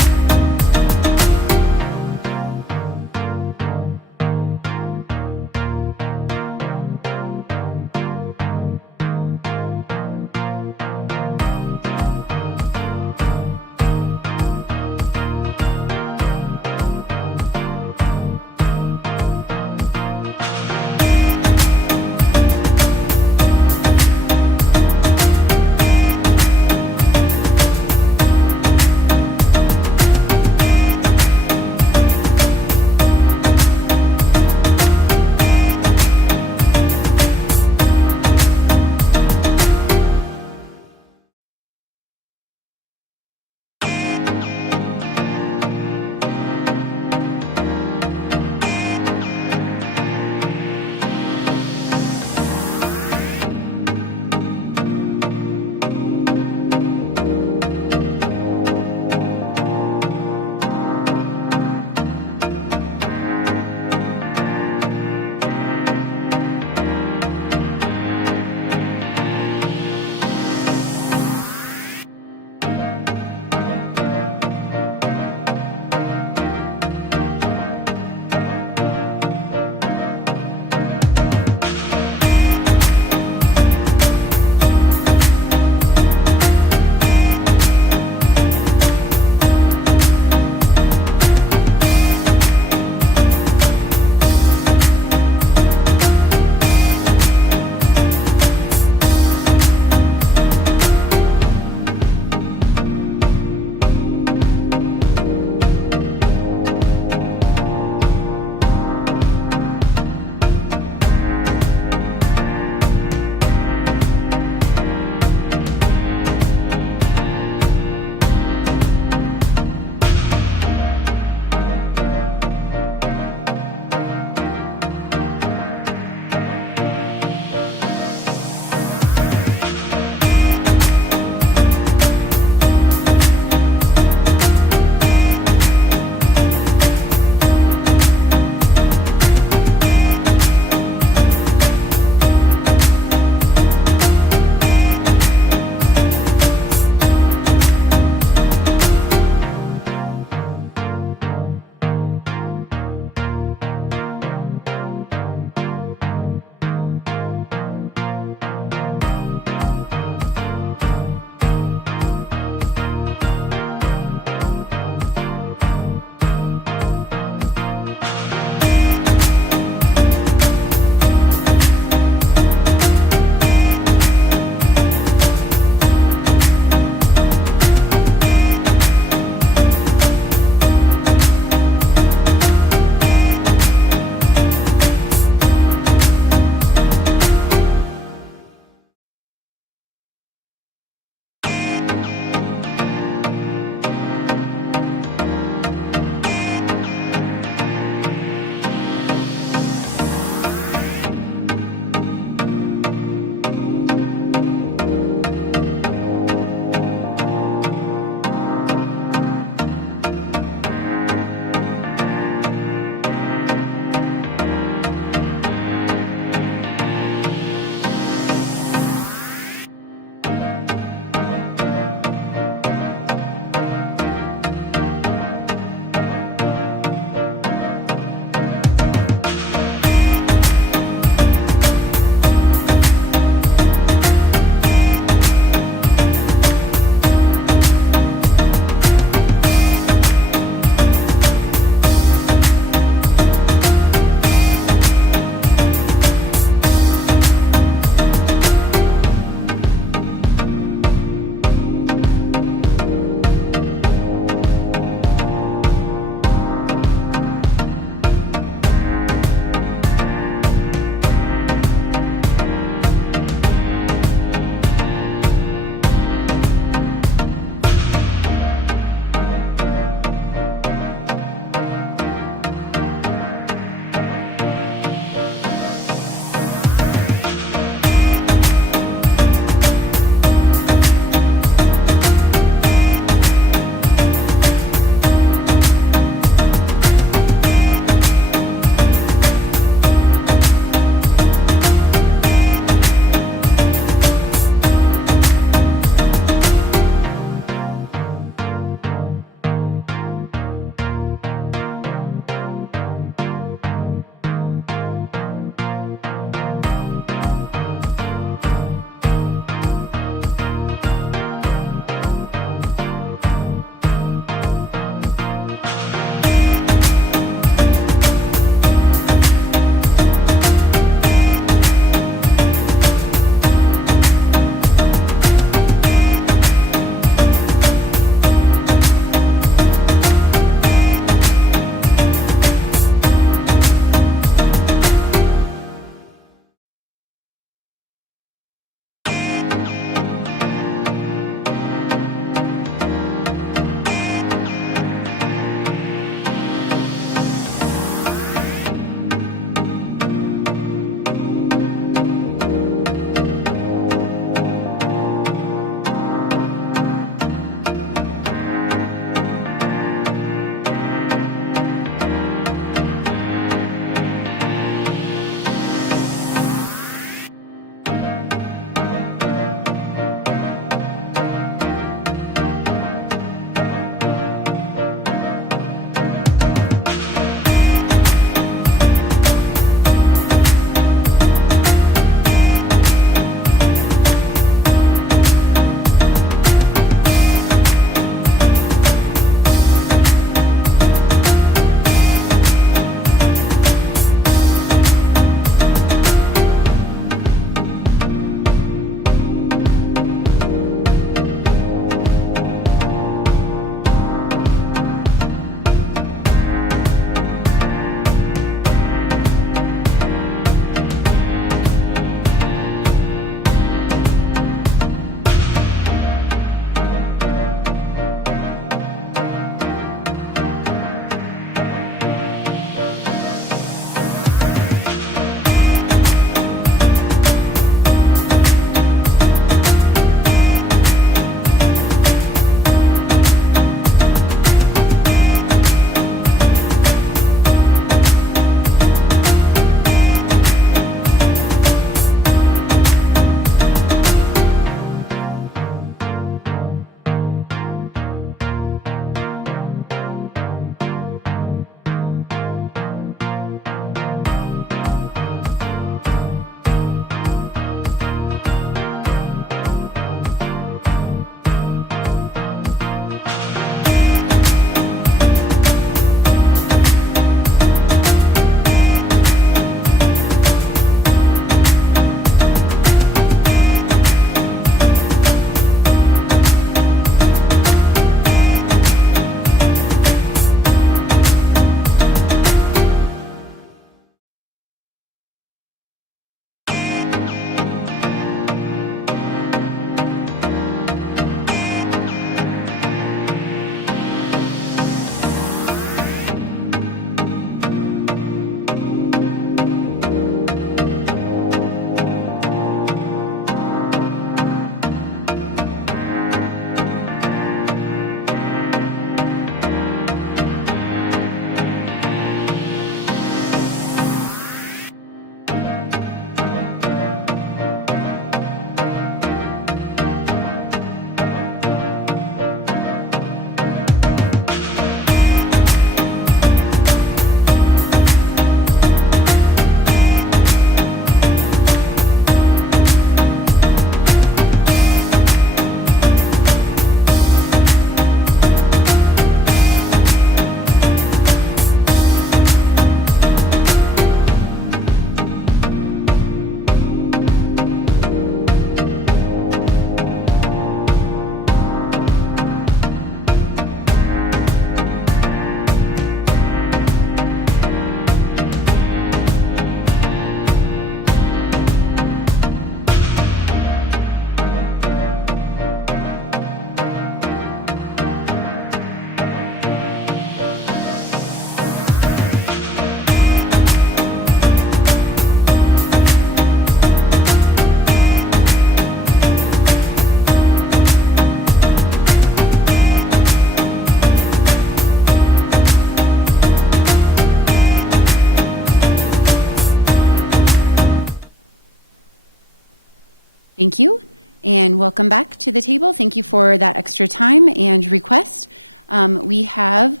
Thank you, and welcome back to the table. Thank you for that extra time and request. We have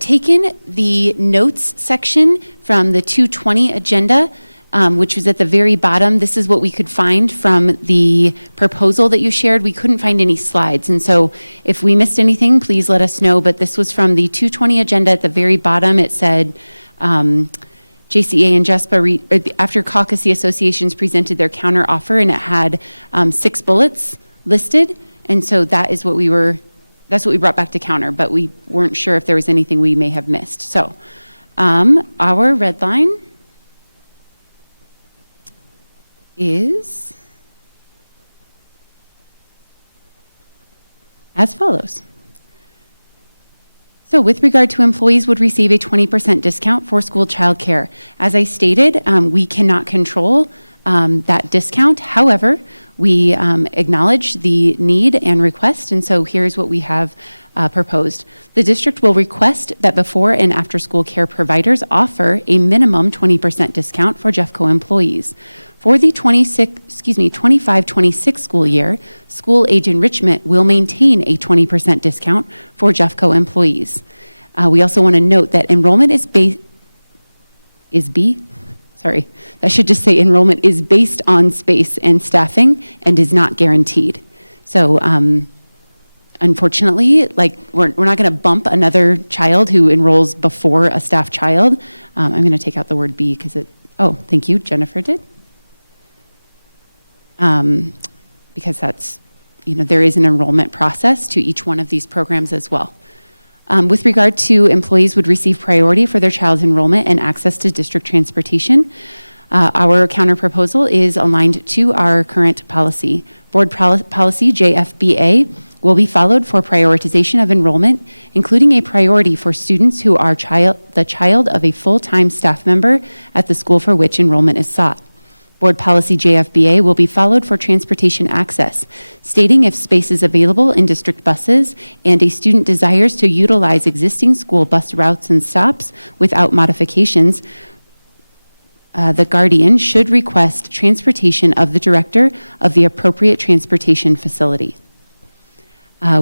taken the notes section from the 220 agenda, which was at the very bottom. This is what we could find from the proposal that you shared. We couldn't find any slides, and so if we missed anything, please let us know, but this was from the 220 agenda. At the very bottom, it said, JCA and JESPA, after caucus, the associations presented their counter offer, and it had 6 bullets listed, and so that's what we brought back to counter, but we weren't sure if there was anything we may have missed. So our red line is as follows. So with regard to employees would receive a 20% discount for school childcare. As I stated, we cannot control that discount. However, we acknowledge the need and request, and so here's what we have proposed. The district will request that before and after school care providers offer a minimum 20% discount for Jeffco employees. For the 25-26 school year, school age enrichment will maintain a 20% discount for Jeffco employees. We also want to note that enrollment that should just say enrollment is based on space and staffing and is not guaranteed. So unfortunately, we're not going to bump another child who enrolls before a staff child. I'm going to take out the word B because thank you, Jennifer did. Because that's, there is an enrollment process to each one of these programs as well. With regard to employees would receive priority for their child's enrollment and access to district transportation, our counter proposal is aligned to our current policy. Board policy JFBA will be followed for prioritization of enrollment, including a priority for students who are the child of a full-time staff member at the school for which enrollment is sought. Board policy JFBA will be followed for transportation access, stating if space is available in district buses and a student desires to utilize existing school bus routes and stops without modifications, the guardian should request transportation of the director of the appropriate transportation facility.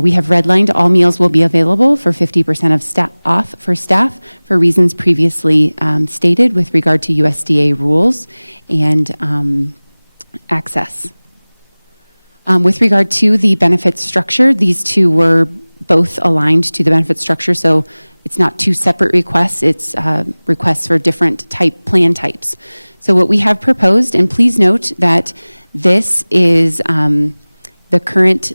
We have redlined all meals will be available for 50% of off for staff for reasons previously stated with regard to USDA rules and access. With regard to the benefit structure, these two were both aligned to the benefit structure, so it's not two separate requests, it's requests for different plan types. So what we have proposed, and please note that this is the current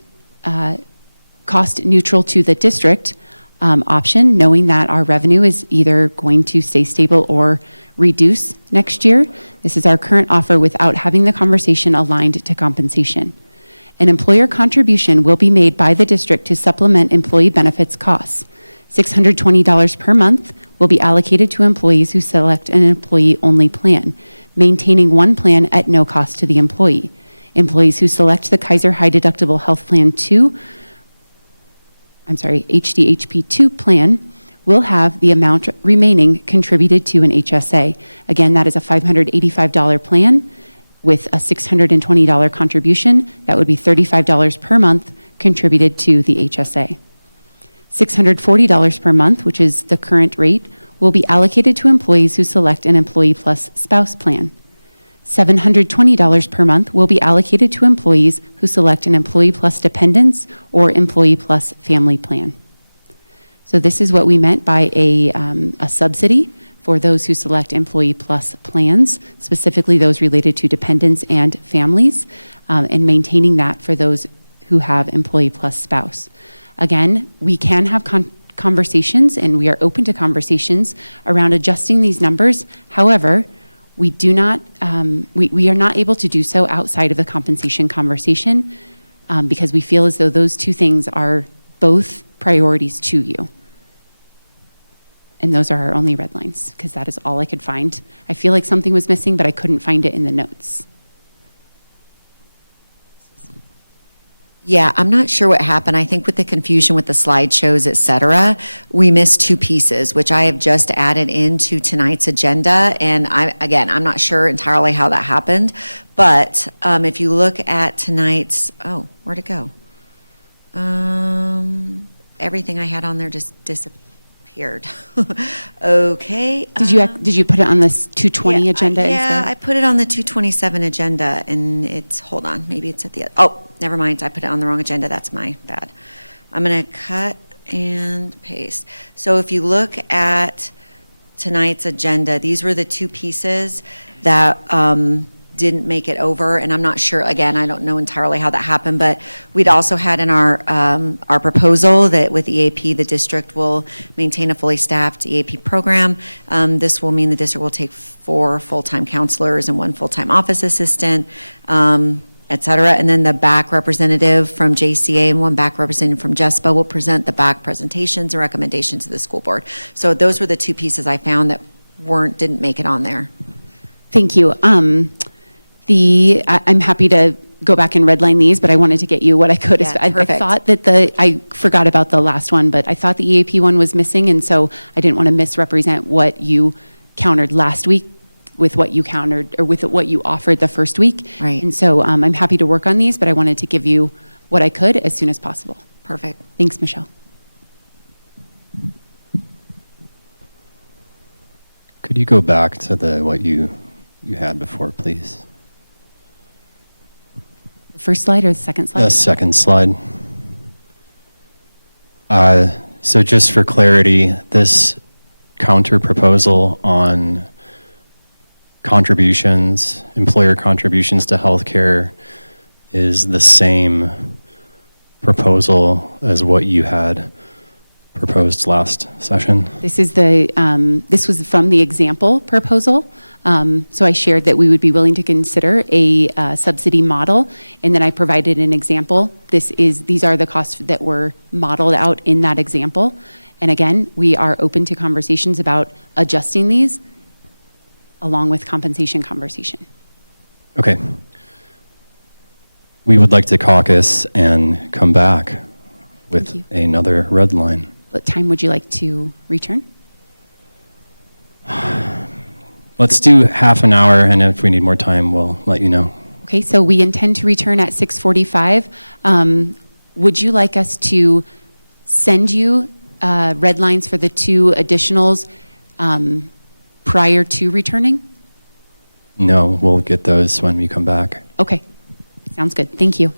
cost neutral to the district option, knowing that our revenue is either going to stay stable or reduce next year. This is our current offer without having the conversation aligned to compensation. An employer contribution will be made by the district to supplement employee benefits costs. $620 per month will be allocated to employees who select an employee-only plan, maintaining one plan at no cost to the employee. Employees who select the Kaiser High Deductible Health Plan 2, HDHP 2 plan will have the amount remaining contributed to an HSA. Again, that is a $585 plan with a $620 contribution. That would be $35 per month contributed to the HSA. $640 per month, which is the current rate, will be allocated to employees who select an employee plus spouse plan. $720 per month will be allocated to employees who select an employee plus dependents or employee plus family plan. So this is what we meant by a subsidy for those who select employee plus plans, specifically those related to dependents and families, and maintaining that for those who have employee plus spouse. Again, we can have conversations, and we are open to conversations around adjusting these numbers. However, we do not, we are not able to do so outside of the compensation conversation because we feel as though those two things are both priorities to you. And those are our only red lines because that is all I could find. I feel like something was missing, but I couldn't find it in the notes. Yeah, I'm not sure what happened. I think with the confusion with the slideshows, et cetera, we missed two pieces, which I have just added into tonight's agenda. And I'm not sure entirely how that happened, But if you look at tonight's, oh, where'd it go? Everything I had on there just disappeared. Okay. Did you put it on this 220 agenda Yeah, I instead? put it on the 227 agenda, and it's, hold on, maybe it's at the, oh, never mind, I put it on the wrong agenda, that's my bad. I'm going to cut and paste. So if you look at tonight's agenda, these were the two pieces that didn't make it over, and I'm not sure, again, I don't know entirely how that happened, but we'd also had in our proposal that with EAP, the district will maintain a fully staffed EAP program. This will mean the district will take 4 full-time counselors and 1 full-time office assistant, et cetera. And then the BAC representative from JCA and 1 BAC representative from JESPA will present the BAC presentations and recommendations to the school board. So those were the 2 pieces I found that didn't make it on there. Thank you. I'm happy to go back and redline these, but I wanted to get you what I could. Yeah, I perfect. thought that I forgot about the last one, but I thought the EAP one was missing, and so I didn't want to misrepresent what you countered last week with what you countered, or with what you offered the first week. Right. And so I'm happy to work on these, but I wanted to give you what I could as soon as possible. Perfect. Thanks, Michelle. Could you go back to what you had before, please? The first slide or the second slide? The second slide. So just for clarity, this counter proposal on contributions, employer contributions to healthcare, is the same proposal as what you had proposed last session? This is this was from the example proposal. So I shared that we would be willing to consider a subsidy model, and then I provided an example. These are the costs that were modeled out in that example. And again, we are open to conversations about adjusting these along with compensation conversation. Okay. We would like to caucus and come back with another red line. What time would you like to return? Let's do half an hour, and if we need more time, we'll let you know. Okay, so we intend to return at 6:45. Would you like us to send you red lines for the 2 additionals prior to returning? No, we'll get those when we come back. Okay, sounds good. Thank you.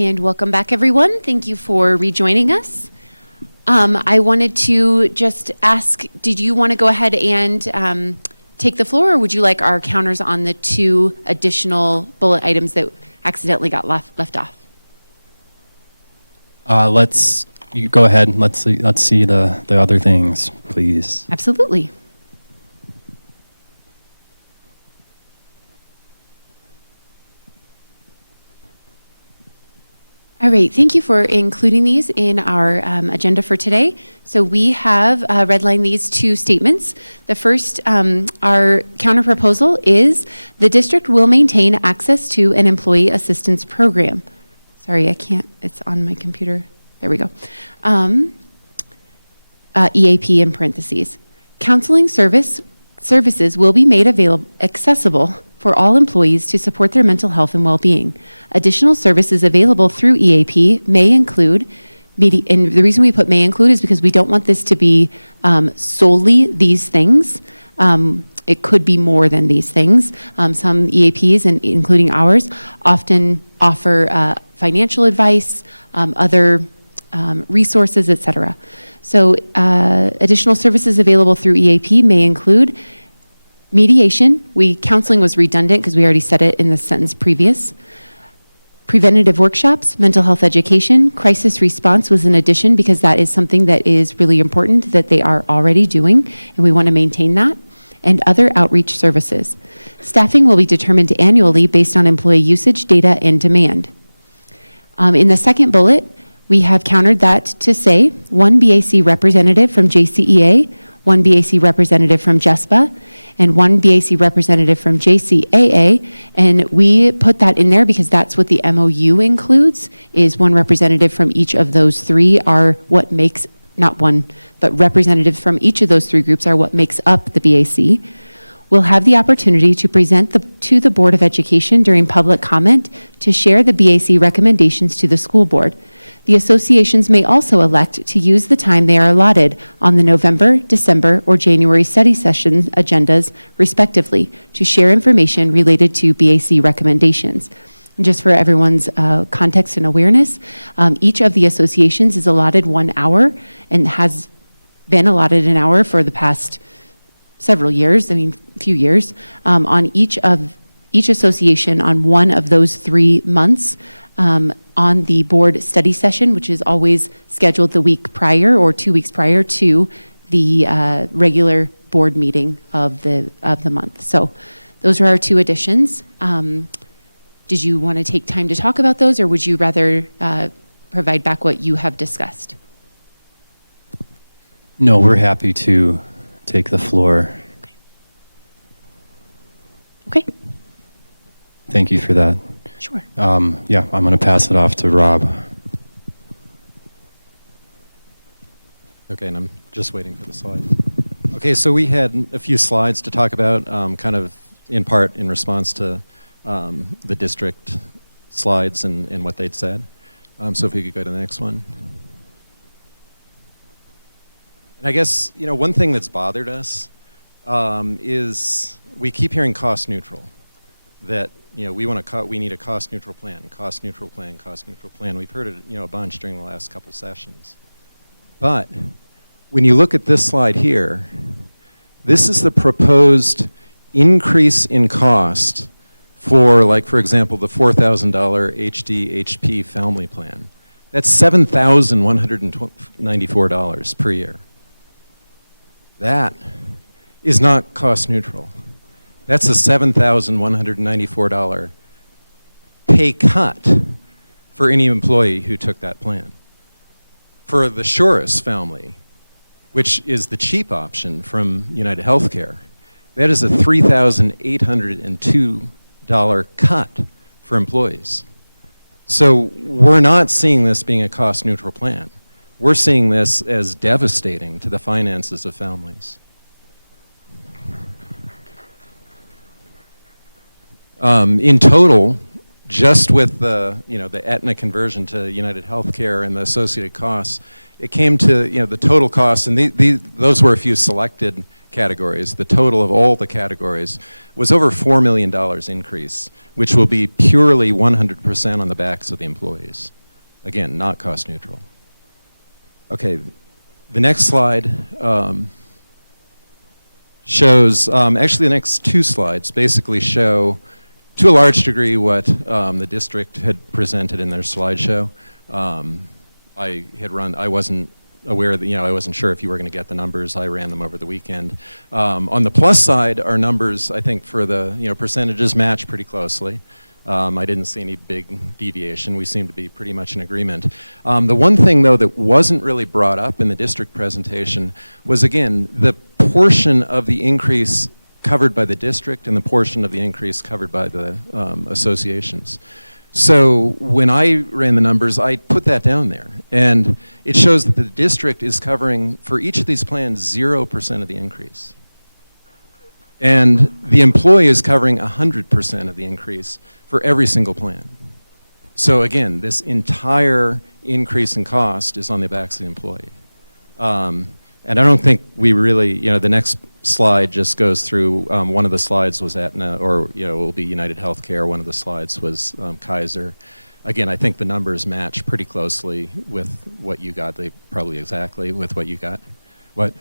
And welcome back, everyone. Thank you for rejoining us. I wanted to just ask, did you want to go ahead and take the floor, or would you like our counters on the 2 additional bullet items that accidentally got left off? You go ahead. Let's see the other things, please. Absolutely. All right, thank you for including these in our agenda for today. So we have redlined these 2 statements. The first, our counter proposal is the district will maintain access to an employee assistance program. Sorry, I can't, it's on my computer. There we go. EAP in parentheses. Counseling services will be made accessible for all employees to support their mental health and well-being. Additional services available through EAP may include, and the reason we put may include is because we don't want this to be solely these things. It could be more than these things. Some EAPs, and including ours, often offer financial advice, other resources, etc. So additional services available through EAP may include mediation. Counseling was redundant because we already said it in the sentence previous. Preventative workshops, mental health education, crisis response was an addition because that is something that is really important that they are already doing, and we want to maintain that. And other outreach services. Staffing will be determined annually based on employee usage, data, and demand. In the second bullet, we have countered that to say 1 BAC representative from JCEA, 1 BAC representative from JESPA, and 1 BAC representative from JCAA. And we put that in there because that's what the MOU includes, is 1 representative from each of those 3 are what makes, not 1, but representatives from each of those 3 groups are what makes up the BAC. We'll have the opportunity to present to the Board of Education during public comment to share the BAC recommendations to the school board. The associations may also elect to use the time they are allotted on the November, December, or January study session agendas, respectively, to share information related to BAC recommendations. And just for everyone's context and awareness, each of the associations is allotted 1 hour and has been allotted an hour for the past several years, few years, on each association on one of those 3 months. On the board study session, which is always scheduled the week prior or 2 weeks prior to the regular board meeting of the month. So those are our 2 additions. Did you want to take time to talk about those, or would you rather provide back what you have discussed? No, we're happy to take the floor. Okay. Thank you for that. Sure. Yeah, I'm going to pass it off to Rob. Okay, and I'm just waiting for the slides. Okay, so we had a few slides to talk about, kind of in part in response to the district slides and what they'd said. So if we could go to the next one. And I guess, one thing that's bothered us is we keep hearing cost neutral. That, we need a cost neutral plan, cost neutral plan, cost neutral plan. We've heard it, a bunch during the last couple sessions. But when you look at this slide here, this is the proposed increase in cost for, for example, the $4,000 HDHP family plan. That's $7,194 per year. That is not cost neutral. That's a $7,194 pay cut for any employee who took that plan. For the Shorus family, which is the cheap option from United Healthcare, that is a $3,802 cut for employees. So we're not seeing this being a cost neutral plan. We're seeing this as devastating to the finances of families. In total, just with the Aetna conversion to United Healthcare and the associated costs, it came to the total costs, and those were a few selected categories, the total of all the categories, was over $4 million increase, which will be purely 100% on the backs of the employees. Again, not cost neutral. Okay, the next slide shows, actually the next two slides basically show, to a large degree, what the district had presented in their slideshow. I wasn't aware that, I wasn't sure if you were going to get the numbers. I ran them over the weekend. On the plus side, our numbers, I think, for the percentages match pretty closely. I didn't see any big deviation. We seem to be pretty much in agreement. The one thing, though, that wasn't really brought up in the district presentation was, again, the portion of the increase covered by the district and the portion of the increase covered by the associations. So when I ran the numbers, I put that down there. And it shows that the district is covering, for each of these plans, 0% of the increase. And the employee is covering 100% of the increase for every single plan. So again, this entire increase in cost is on the backs of the employee. And I don't think we really, the next slide just goes through, one of the slides was Aetna, or it will be United Healthcare. One of the slides was Kaiser. Again, I think the numbers match pretty closely with what you got. They probably exactly with what you got. What?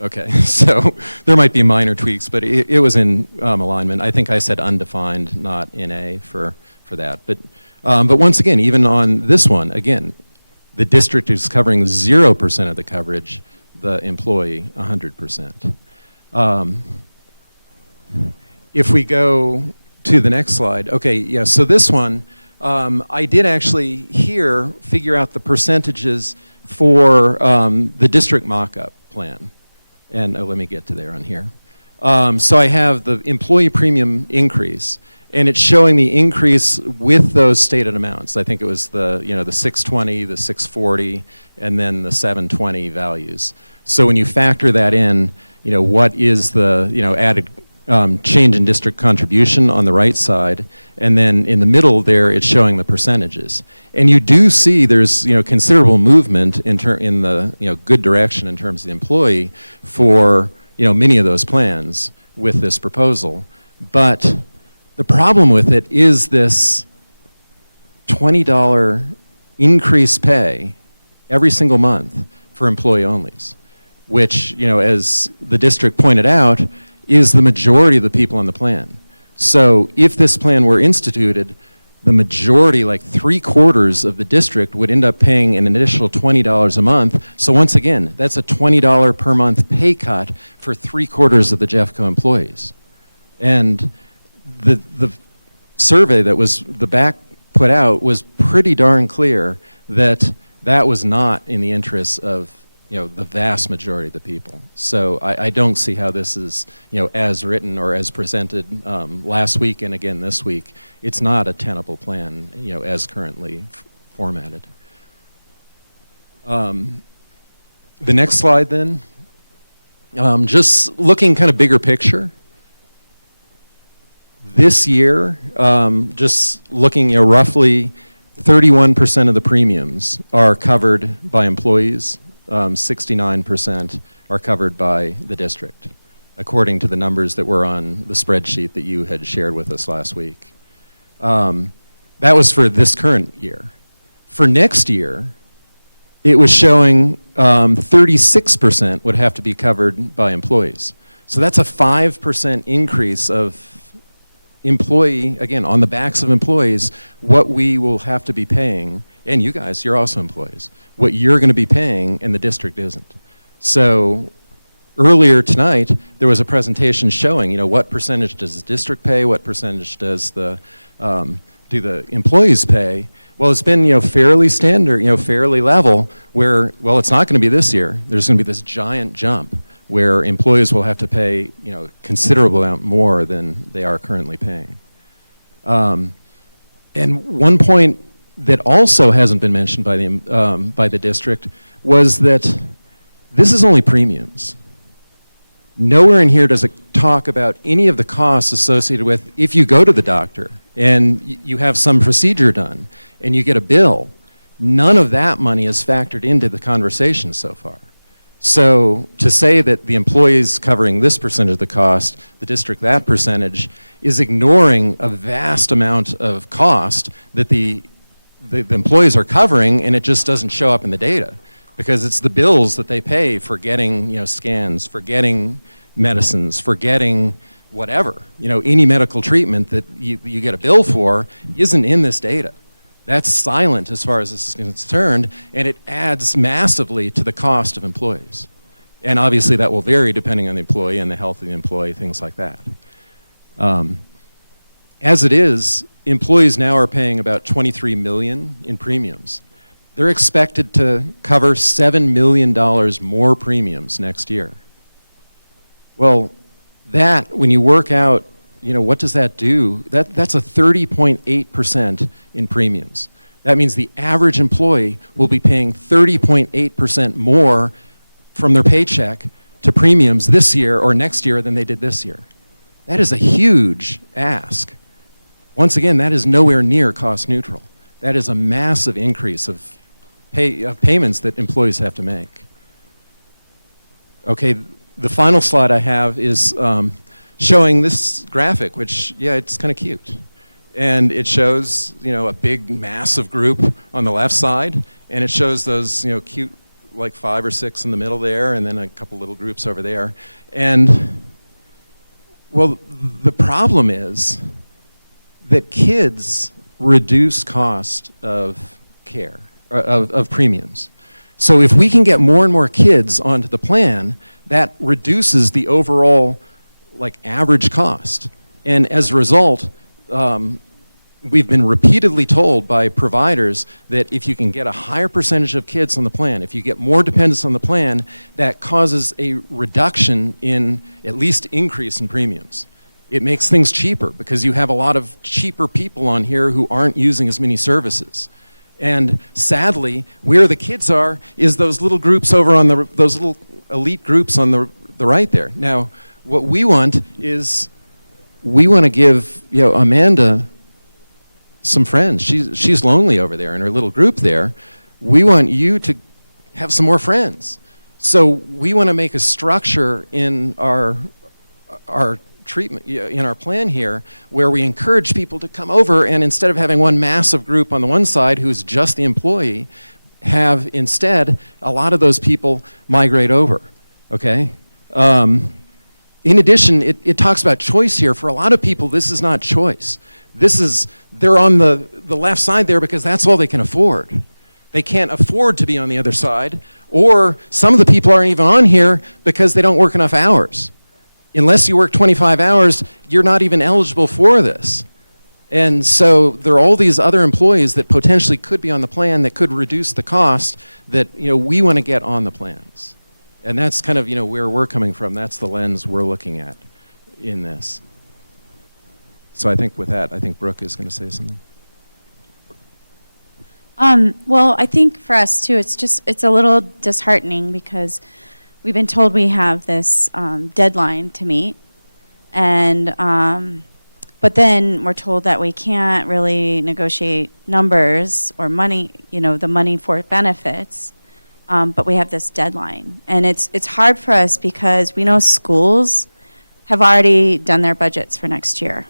Okay, so there might be minor tweaks, but it was in alignment. I think I said undefined, not NA for that. But once again, even on this one, again, the district is covering 0% of the coverage, the employee 100%. If we go to the next slide, okay, yeah, so this one, I did actually here figure out the percentages for the district mock-up plan. And let me get to there on here. So I have the employee premium increase, and it's showing the increase with those stated amounts. I think it was the, the 620, the 640, and then the 720 values. So when you factor that in, what is the, added change in district contribution on the right side, and then in the middle there, it's showing the percentages. And you do see there's, considerable movement in the, good direction in terms of the employee for, many of those plans with this proposal. But the problem with it is this $20 increased pay every single month for employee onlys, which, as the district pointed out, is the majority of the people on the plan. So if this plan were instituted, the majority, like 3/4 of the district, would end up paying an additional $20 a month. So once again, that's a $20 per month pay cut for 3/4 of the Jeffco employees. And the survey that was the back put out was pretty darn clear that that was not in the interests of the vast majority of the people. So I don't see how this is as written or as presented last week and again this week. It's not a tenable plan as currently formatted. The next slide then, just looking kind of bigger picture. This year, just looking roughly 31% of the premiums are covered by employees. 69% are covered by the district, according to the numbers that were on the spreadsheet that you had shared with us last week. That was for this current year. For next year, it was showing 36% would have to be covered by employees. So that's a 5% increase of employee, again, on the backs of employees, what we will have to be paying. And you guys, you're also employees. What you're going to be paying and the district isn't. So earlier tonight, there was a presentation showing, what percentage does the district pay, what percentage does the, do the employees pay? Well, it's been, fairly standard, fairly level where, well, it's not going to be this year. There's going to be this giant jump where employees will have to pay, considerable amount more than they are currently paying. And one point that also hasn't been mentioned by the district was that this is only premiums. Nowhere in here does it talk about any of the costs associated with if you go to the doctor and you have some procedure done and you get a bill. None of that money is factored into the conversation so far. So to say that the employee is covering this percentage of the cost, the district that percentage, is ignoring a vast amount of cost that the employees are covering, and it just doesn't show up in the data because it's the bills that they pay for getting, scans, for getting medicines, for getting whatever, any medical treatment that you get a bill for isn't in this data. That's silent as far as this is concerned, and it adds massively to the cost of employees. And obviously that will vary depending on the employee and the health of the employee, things like that. As it is, employees now are paying about $23 million in premiums. They're expected to cover $7 million more premiums next year. Well, that, when you work out, what does that do? That's a 30.8% in premiums. That means the average employee will be paying 30.8% more from their paycheck to premiums this year or next year than they did this year. That is a huge ask. Once again, that is nowhere near cost neutral. That is a massive increase of payments that employees have to make. Okay, the final slide I have is showing this graphic, which, it's kind of cute. And it shows, a big, massive group on the left side, and it shows those, cute, like 5 or 6 in the middle there, and then a couple little groups over there. And, well, the problem is that kids reduce cost of care, of premiums. So if we can get more and more kids onto the plan, that reduces the overall average cost. And as a result, we've been repeatedly told by providers that if you can get a higher percentage of kids on the plan, if you get more dependence on the plan, that causes a reduction in, at least increase in premiums. It makes things cheaper because you have a lot of cheaper people on here who aren't using as many services. And sadly, where the kids are is those little groups over on those little elite groups on the right there. Now, what we want is, we want to give Amanda some friends. She's lonely over there in her little group there. We want you to have some more friends. So we want to make a structure in our treatment, in our plan here, where we encourage people to come over, and instead of having one massive group on the one side who's just the employee, have instead a lot of those people migrate over. Okay? In addition, it talks about choice here. For a lot of people, this is not choice. They're on the left side there because that's all they can afford. They can't afford to be on the other side, or some of the people aren't even on here because they don't work enough hours. Unless you work 25 hours, you're not even eligible for this. And so there are all these other employees that potentially could be on the plan that could reduce the cost that we want to get on the plans. And that's kind of where we're coming from. That's the lens we're looking at in this. So I think with that, I think Brooke is going to say something. Well, I think for us too, it's a little disheartening because we've been told we have this deadline to meet, and but then we're told that we can't really negotiate numbers or money, the money for benefits. But we have this deadline, and it's hard for us because we know schools have already done their budgets for next year.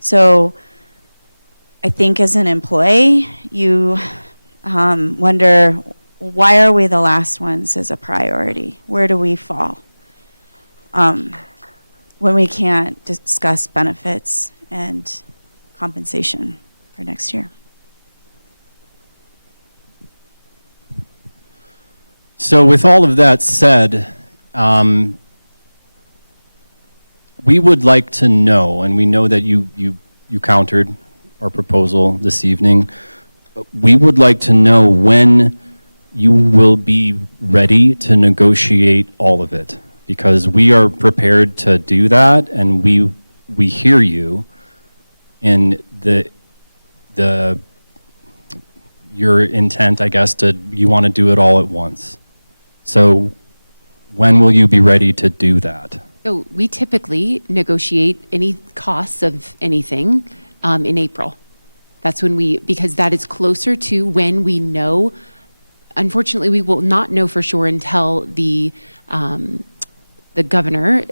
So I think as an employee, you wonder, why are we the last ones as a priority? Where do we fall when we can't discuss benefits and compensation for next year? So with all of that said, we would like to know, and we know that you countered our proposal this evening, we would like to know when you will be ready to negotiate all of it, because we are prepared to do that, and we hear you in your intent, I guess, you want to do it all at once. So when will you be ready to do that? So we typically negotiate any costs of anything in April. That's when because that is closer to when we know unfortunately, we will not know for sure until the governor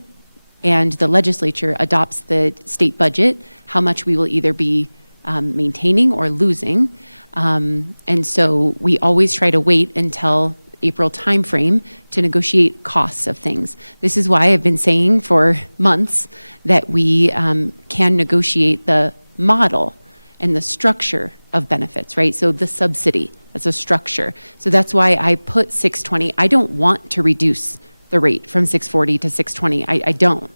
and the legislature adopts the state budget, how much we will either be maintaining or losing. And so we always try to wait until April timeframe to negotiate costs of things. This is why I've been saying for months that we can negotiate the model and the structure of benefits, right? So the subsidy, that's a structure. So that's why I put 620. I don't want to reduce the rate from 640 to 620. I don't.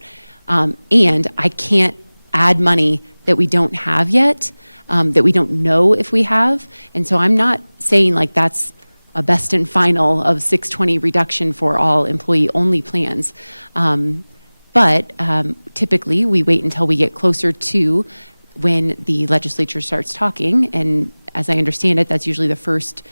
And I can't add money that we don't have yet, that we don't know if we have. And so I'm not saying like that's a best and final of 620 reduction for all employee-only plans. But typically, we wait until we get closer to when the legislature starts talking. And as I understand it, that's usually the first,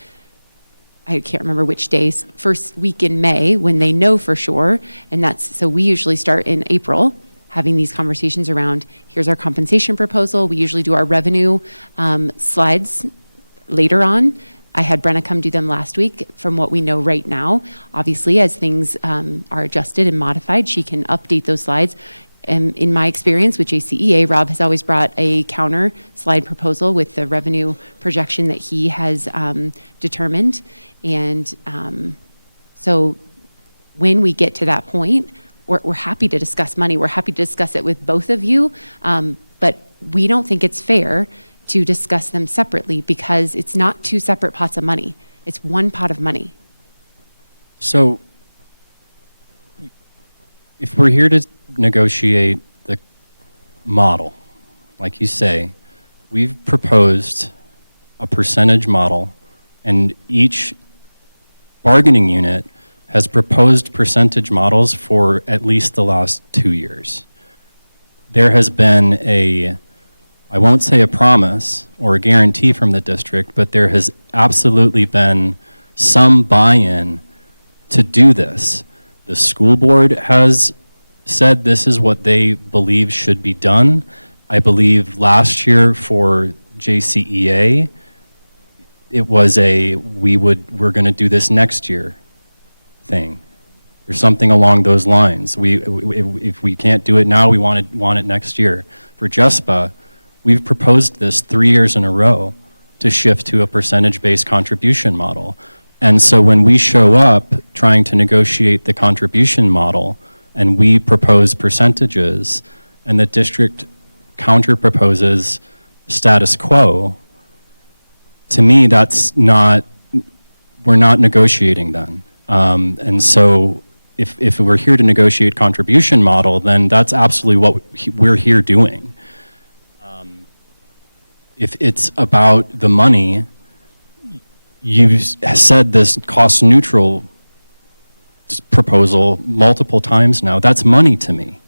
I can't remember which days, first week in May when they know for sure. And that's, so we usually start in April having these conversations around, here's our compensation proposal. We usually do our revenue slides later on. I had Brenna come do them last week from what we know right now. Obviously, as things are adjusted and modified, she can update those slides. And in my experience with JCEA, Rob has always brought a counter slide proposal with the revenue projection that he has determined. And so when we get to that point, we're happy to discuss money. We're happy to discuss it with both of you, but we don't think it's fair to discuss them separately because it's not two separate pots of money. It's one pot of money. So if we're here to negotiate the model, like you say, we've proposed a percentage model, and each bargaining unit has proposed percentage models for at least the last 2 years. There has been I won't say a promise or a guarantee from the district, but there has absolutely been some buy-in to do this. The school board has said this is what they believe should be done. I believe last year for JCEA, it was we're going to do this next year thing, or something along those lines. If we can't do it now, we want it next year. For JESPA, we've proposed this 3 years in a row to shift to a percentage-based contribution model. And so when we show up trying to negotiate the contribution model and we propose percentages and the district counter proposes status quo, to me we're not negotiating then. And so if we're here to negotiate contribution model, then that's absolutely what we're here doing. If it's about the money, you've said this cost neutral proposal multiple times now. That's money to me.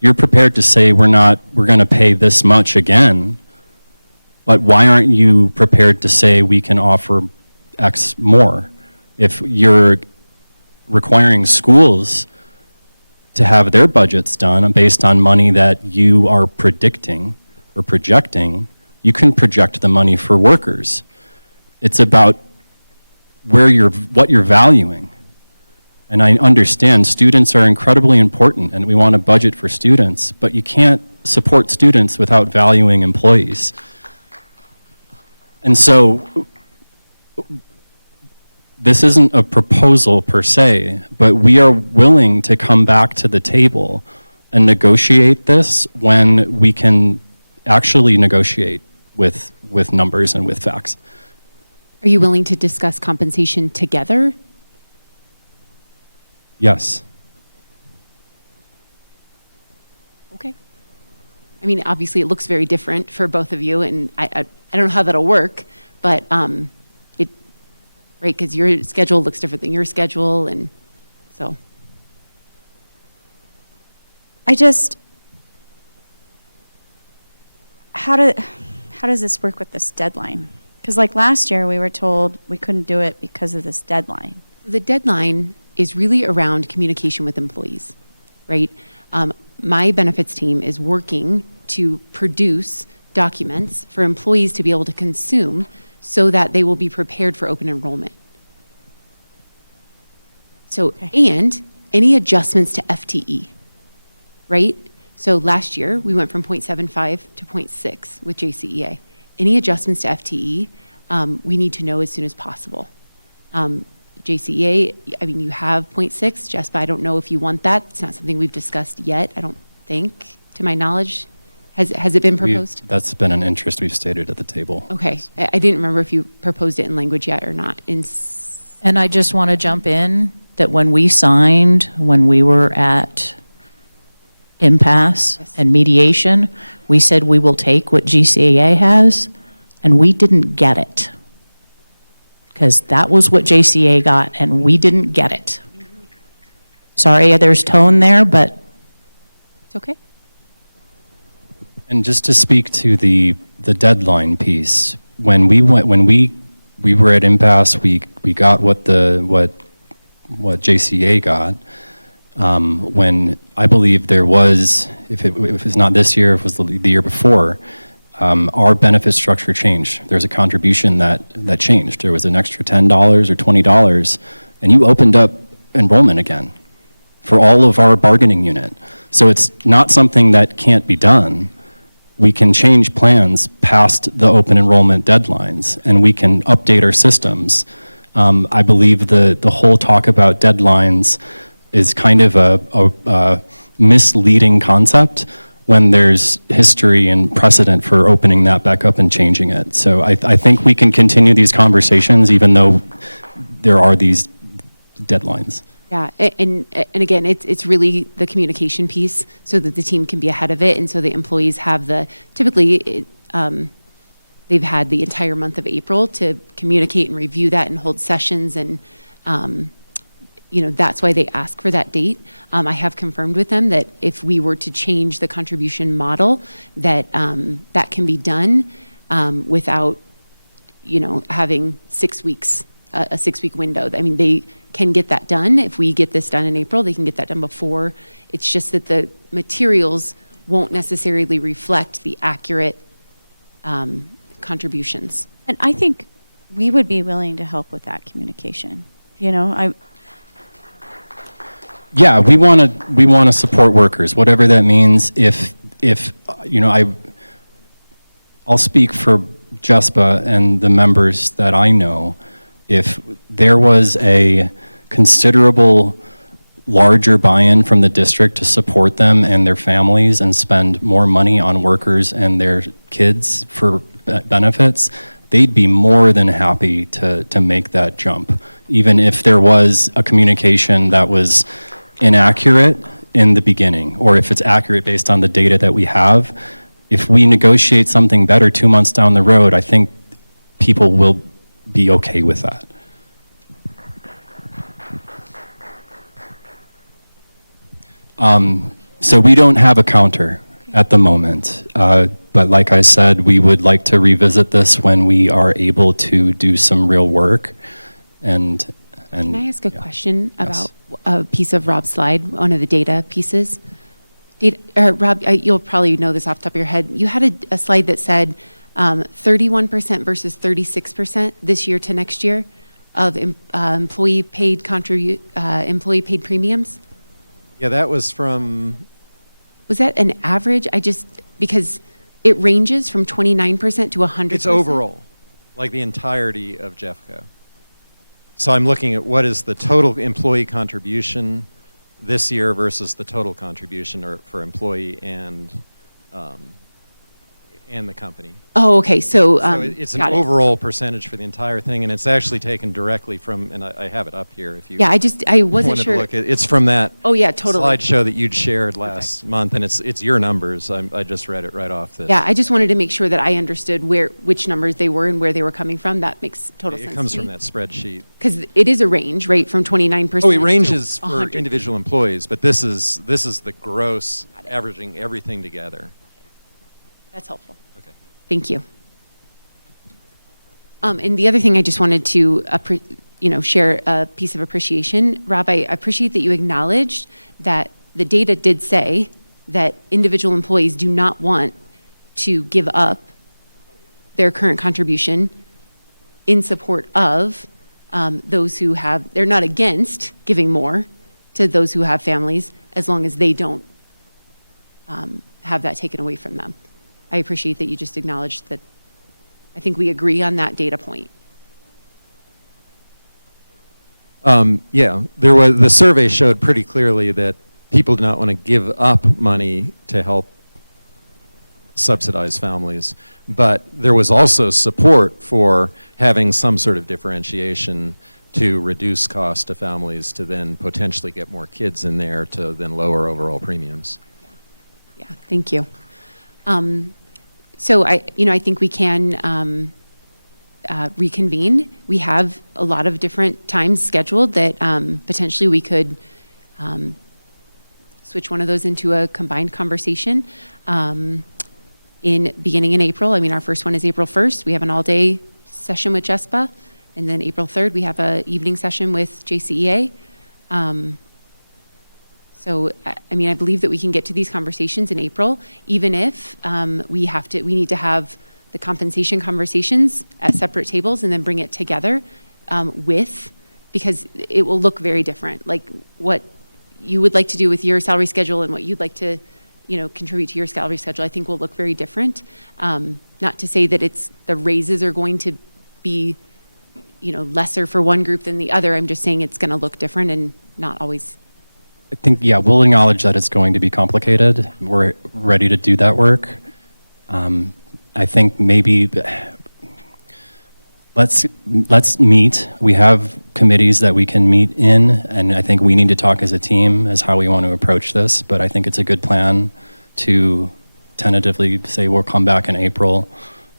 You're prepared to say we're going to pay this much again, but why aren't you prepared to say we can offer X more? If you're requiring schools to have their budgets done based on money that you are predicting or projecting, you can project the money for workers. It's about what you're valuing. And I understand students are incredibly important and we want to budget for students, but you can't support students without valuing employees. And so this isn't a proposal per se, but we are willing to come back to the table and negotiate this when we can actually negotiate with numbers and with facts. Are you willing to discuss compensation together? Yes. Okay. I mean, obviously it looks very different for both of you, and I don't know how that'll work, but right, because your schedule looks different than your schedule, and so. How does this work with this deadline? Because like last year, we were told we couldn't do it because of this deadline. The deadline is really around communication with employees, right? My benefits team is working to produce documents for employees to be able to consume so that they will be prepared for open enrollment, So, and any adjustments to FTE, right? So last year, we went from 0.75 to 0.6 with JCEA. Any adjustments to FTE, we need to know as soon as possible. JCEA, I mean, you have 0.6, Jespa, I don't know if you want that. It's not something we've discussed yet, I don't think, to my knowledge. Has it been proposed? That's been an interest we've stated at the table. Okay, I didn't remember if you proposed it in language yet or not. And I just want to jump in that when we were at impasse and mediation, we said we will take what GCAA has, and we didn't get it. Because that was what JCA got, and we didn't get it. Sorry, there's tone there, but. It's okay. And just to speak to the deadline piece, when we were at impasse, we got what JCA got. When I believe there was, if it's not this year, if it was the year before, our benefit structure changed. There's a contribution that changed. There was an extra $10 or $20, and you opened up enrollment again for all of our bargaining unit. So it's not something that can't be done. We can change plans past the open enrollment deadlines, and we can update our systems. I believe the whole talk about deadlines is kind of a misleading concept when there's history and precedent for opening that back up and changing it. So I think we can continue these conversations even though there are these deadlines. Yeah, and again, it's really the communication piece so that the team can be ahead of it, and so the employees have typically, they've had the entire month of April to communicate and review that and hold sessions, and that's why they ask for that date. I have confirmed with them that if we were to change the contribution model, that that can be done without, having 6 weeks, a 6-week window. I mean, they can get that done. If we get this done in April, they can get that done before. It's just that the materials won't necessarily reflect the accurate contributions. And I think we would be willing to help with that communication. Yeah, we want to support workers, whatever that means. If I'll speak for Jespa and the members that I know. If there was a considerable larger buy-in from the district to support them and their families and spend more money on workers and their kids for benefits, they'd be more than happy to make that jump. Even if there was a communication that was inaccurate in the beginning, or if it's accurate based on the data that we have, if we negotiate something better 2 months down the road, I think people will be okay with that. So we don't have a counter at the moment, but like I said, we would like to revisit this when we are able to do some real work. And Can I ask a question about a piece of Rob's slide, one of the data pieces? Rob, you'll probably know this off the top of your head. You had a slide that said 31% versus 36% this year to next year of employee paid premiums. Yeah, that was from. Was that an average? Because it ranges from 29% to 100%. It's overall, like the entirety of Jeffco. So I'm looking at what is the total employee contribution this year versus the total contribution for employee and the company. Oh, okay. So it's an overall percentage for the entire thing, and it's actually taken directly from, and I have it up here if you. Yeah, I wasn't wanted sure. To look at, it's from that. Oh yeah, totally. Slideshow that you'd shared last month, and it's your numbers. I just read it right off the. Yeah, I just wanted to make sure that I understood which numbers they were and where they were coming from. That makes total sense. It comes to me. from that spreadsheet. Because it is a range, right, from 29%. Oh, it ranges to for 100%. individual employees, but this is the gross, averaging everything together. That's helpful. Okay. Thank you. And the other thing I just wanted to, share a piece of appreciation. Rob, I appreciate that you acknowledged that the data did say that individual employees do not want to give up their current contribution in support of those who have, they're not against giving more to those who have families, as long as they don't have that taken away from them. I appreciate that you just acknowledged that. I think we agree on that data point. Yeah, the survey showed pretty clearly that people do not want to give up money to help subsidize families, but there was also support for having some sort of differentiation to reduce cost to families to then potentially get more kids in there to then lower overall premiums. Yeah, thank you. So I think we can reconvene. We have a lot of different times scheduled that potentially we could switch one of those into a combined conversation beginning in April. I mean, our first one is April 1st. We have an all-day session with JESPA, and then April 3rd, we have an evening session with JCEA. So, I mean, I believe that we can get to these conversations in April, even if we need to have the compensation conversations at separate tables and then bring it together because it will look very different. Like what you would like to do with your salary schedule and what you'd like to, contribute to your salary schedule, I think will look very different. Not to say that the raises are going to be, lesser for one group than the other. I'm just saying it's going to look different and not always. I think, yeah, we'll acknowledge that it's going to be complicated. We're ready to do that work. I think maybe let's meet. We have committees that we can meet in, and I think we need to talk as a team as how we want to approach this, but I think it's a good plan to tentatively say we'll come back in April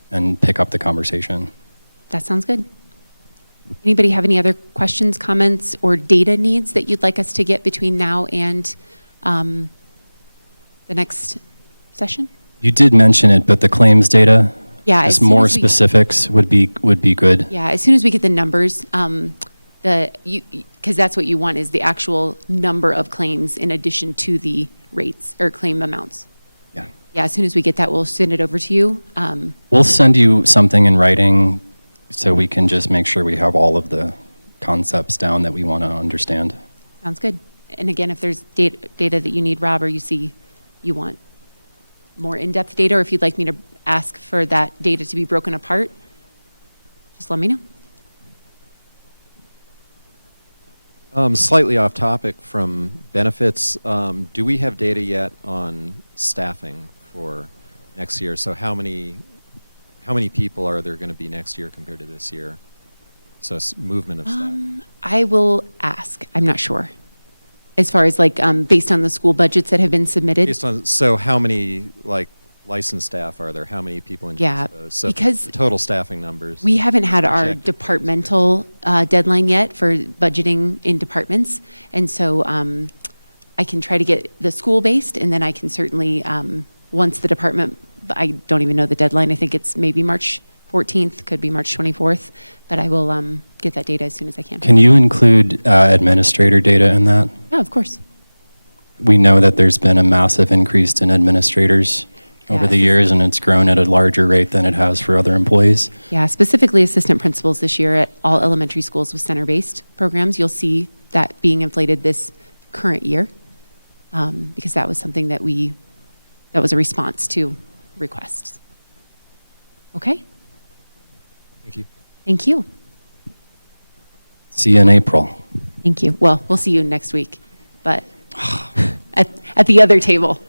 and pick up the conversation. That sounds good. Anybody have any other questions, comments, or data needs that you'd like us to get between now and the next session? You did mention it, but the claims data, Yeah, just more specifics would be good. Yeah, as soon as we get the numbers, because that's what you want is the actual number of claims in addition to the rates or claim amounts. Yeah. Yeah, as soon as we get that, we'll send it over to you. We'll send you something in writing so we can just make sure we have all of the concepts down that we want to understand. Sounds good. And again, if there's data that you need, Rob, or you want more in-depth data, or if you'd like me to ask for that data to be broken apart, just let me know. Slightly off topic from benefits, do we have data yet on staffing for next year? So how many people are there going to be next year compared to this year? So movement of staff. I will ask. I'm not sure. As far as based on the school budgets that have been submitted. So how many licensed staff are there? How many people in Yeah, so because the total staffing numbers. We haven't had our departmental deadline yet for budgeting in departments. And so I can try to get the school-based, and then I can certainly, once the department, I don't even know the deadline. I think it's maybe March 14th, could be March 24th, but I will get that data as soon as I can. Can you include administrator data in that? Yeah, of course. We know that there's been a massive increase in administrators over the years, and it's grown at a larger rate than it has for other employees. Yeah, specifically assistant principals this year at all elementary schools with center-based programs. You'll see that being inflated this current year because that was something that was a response to requests. Okay? Thank you. Thank you. See you in April. Thank you. Well, we'll see you next week, but at the other table.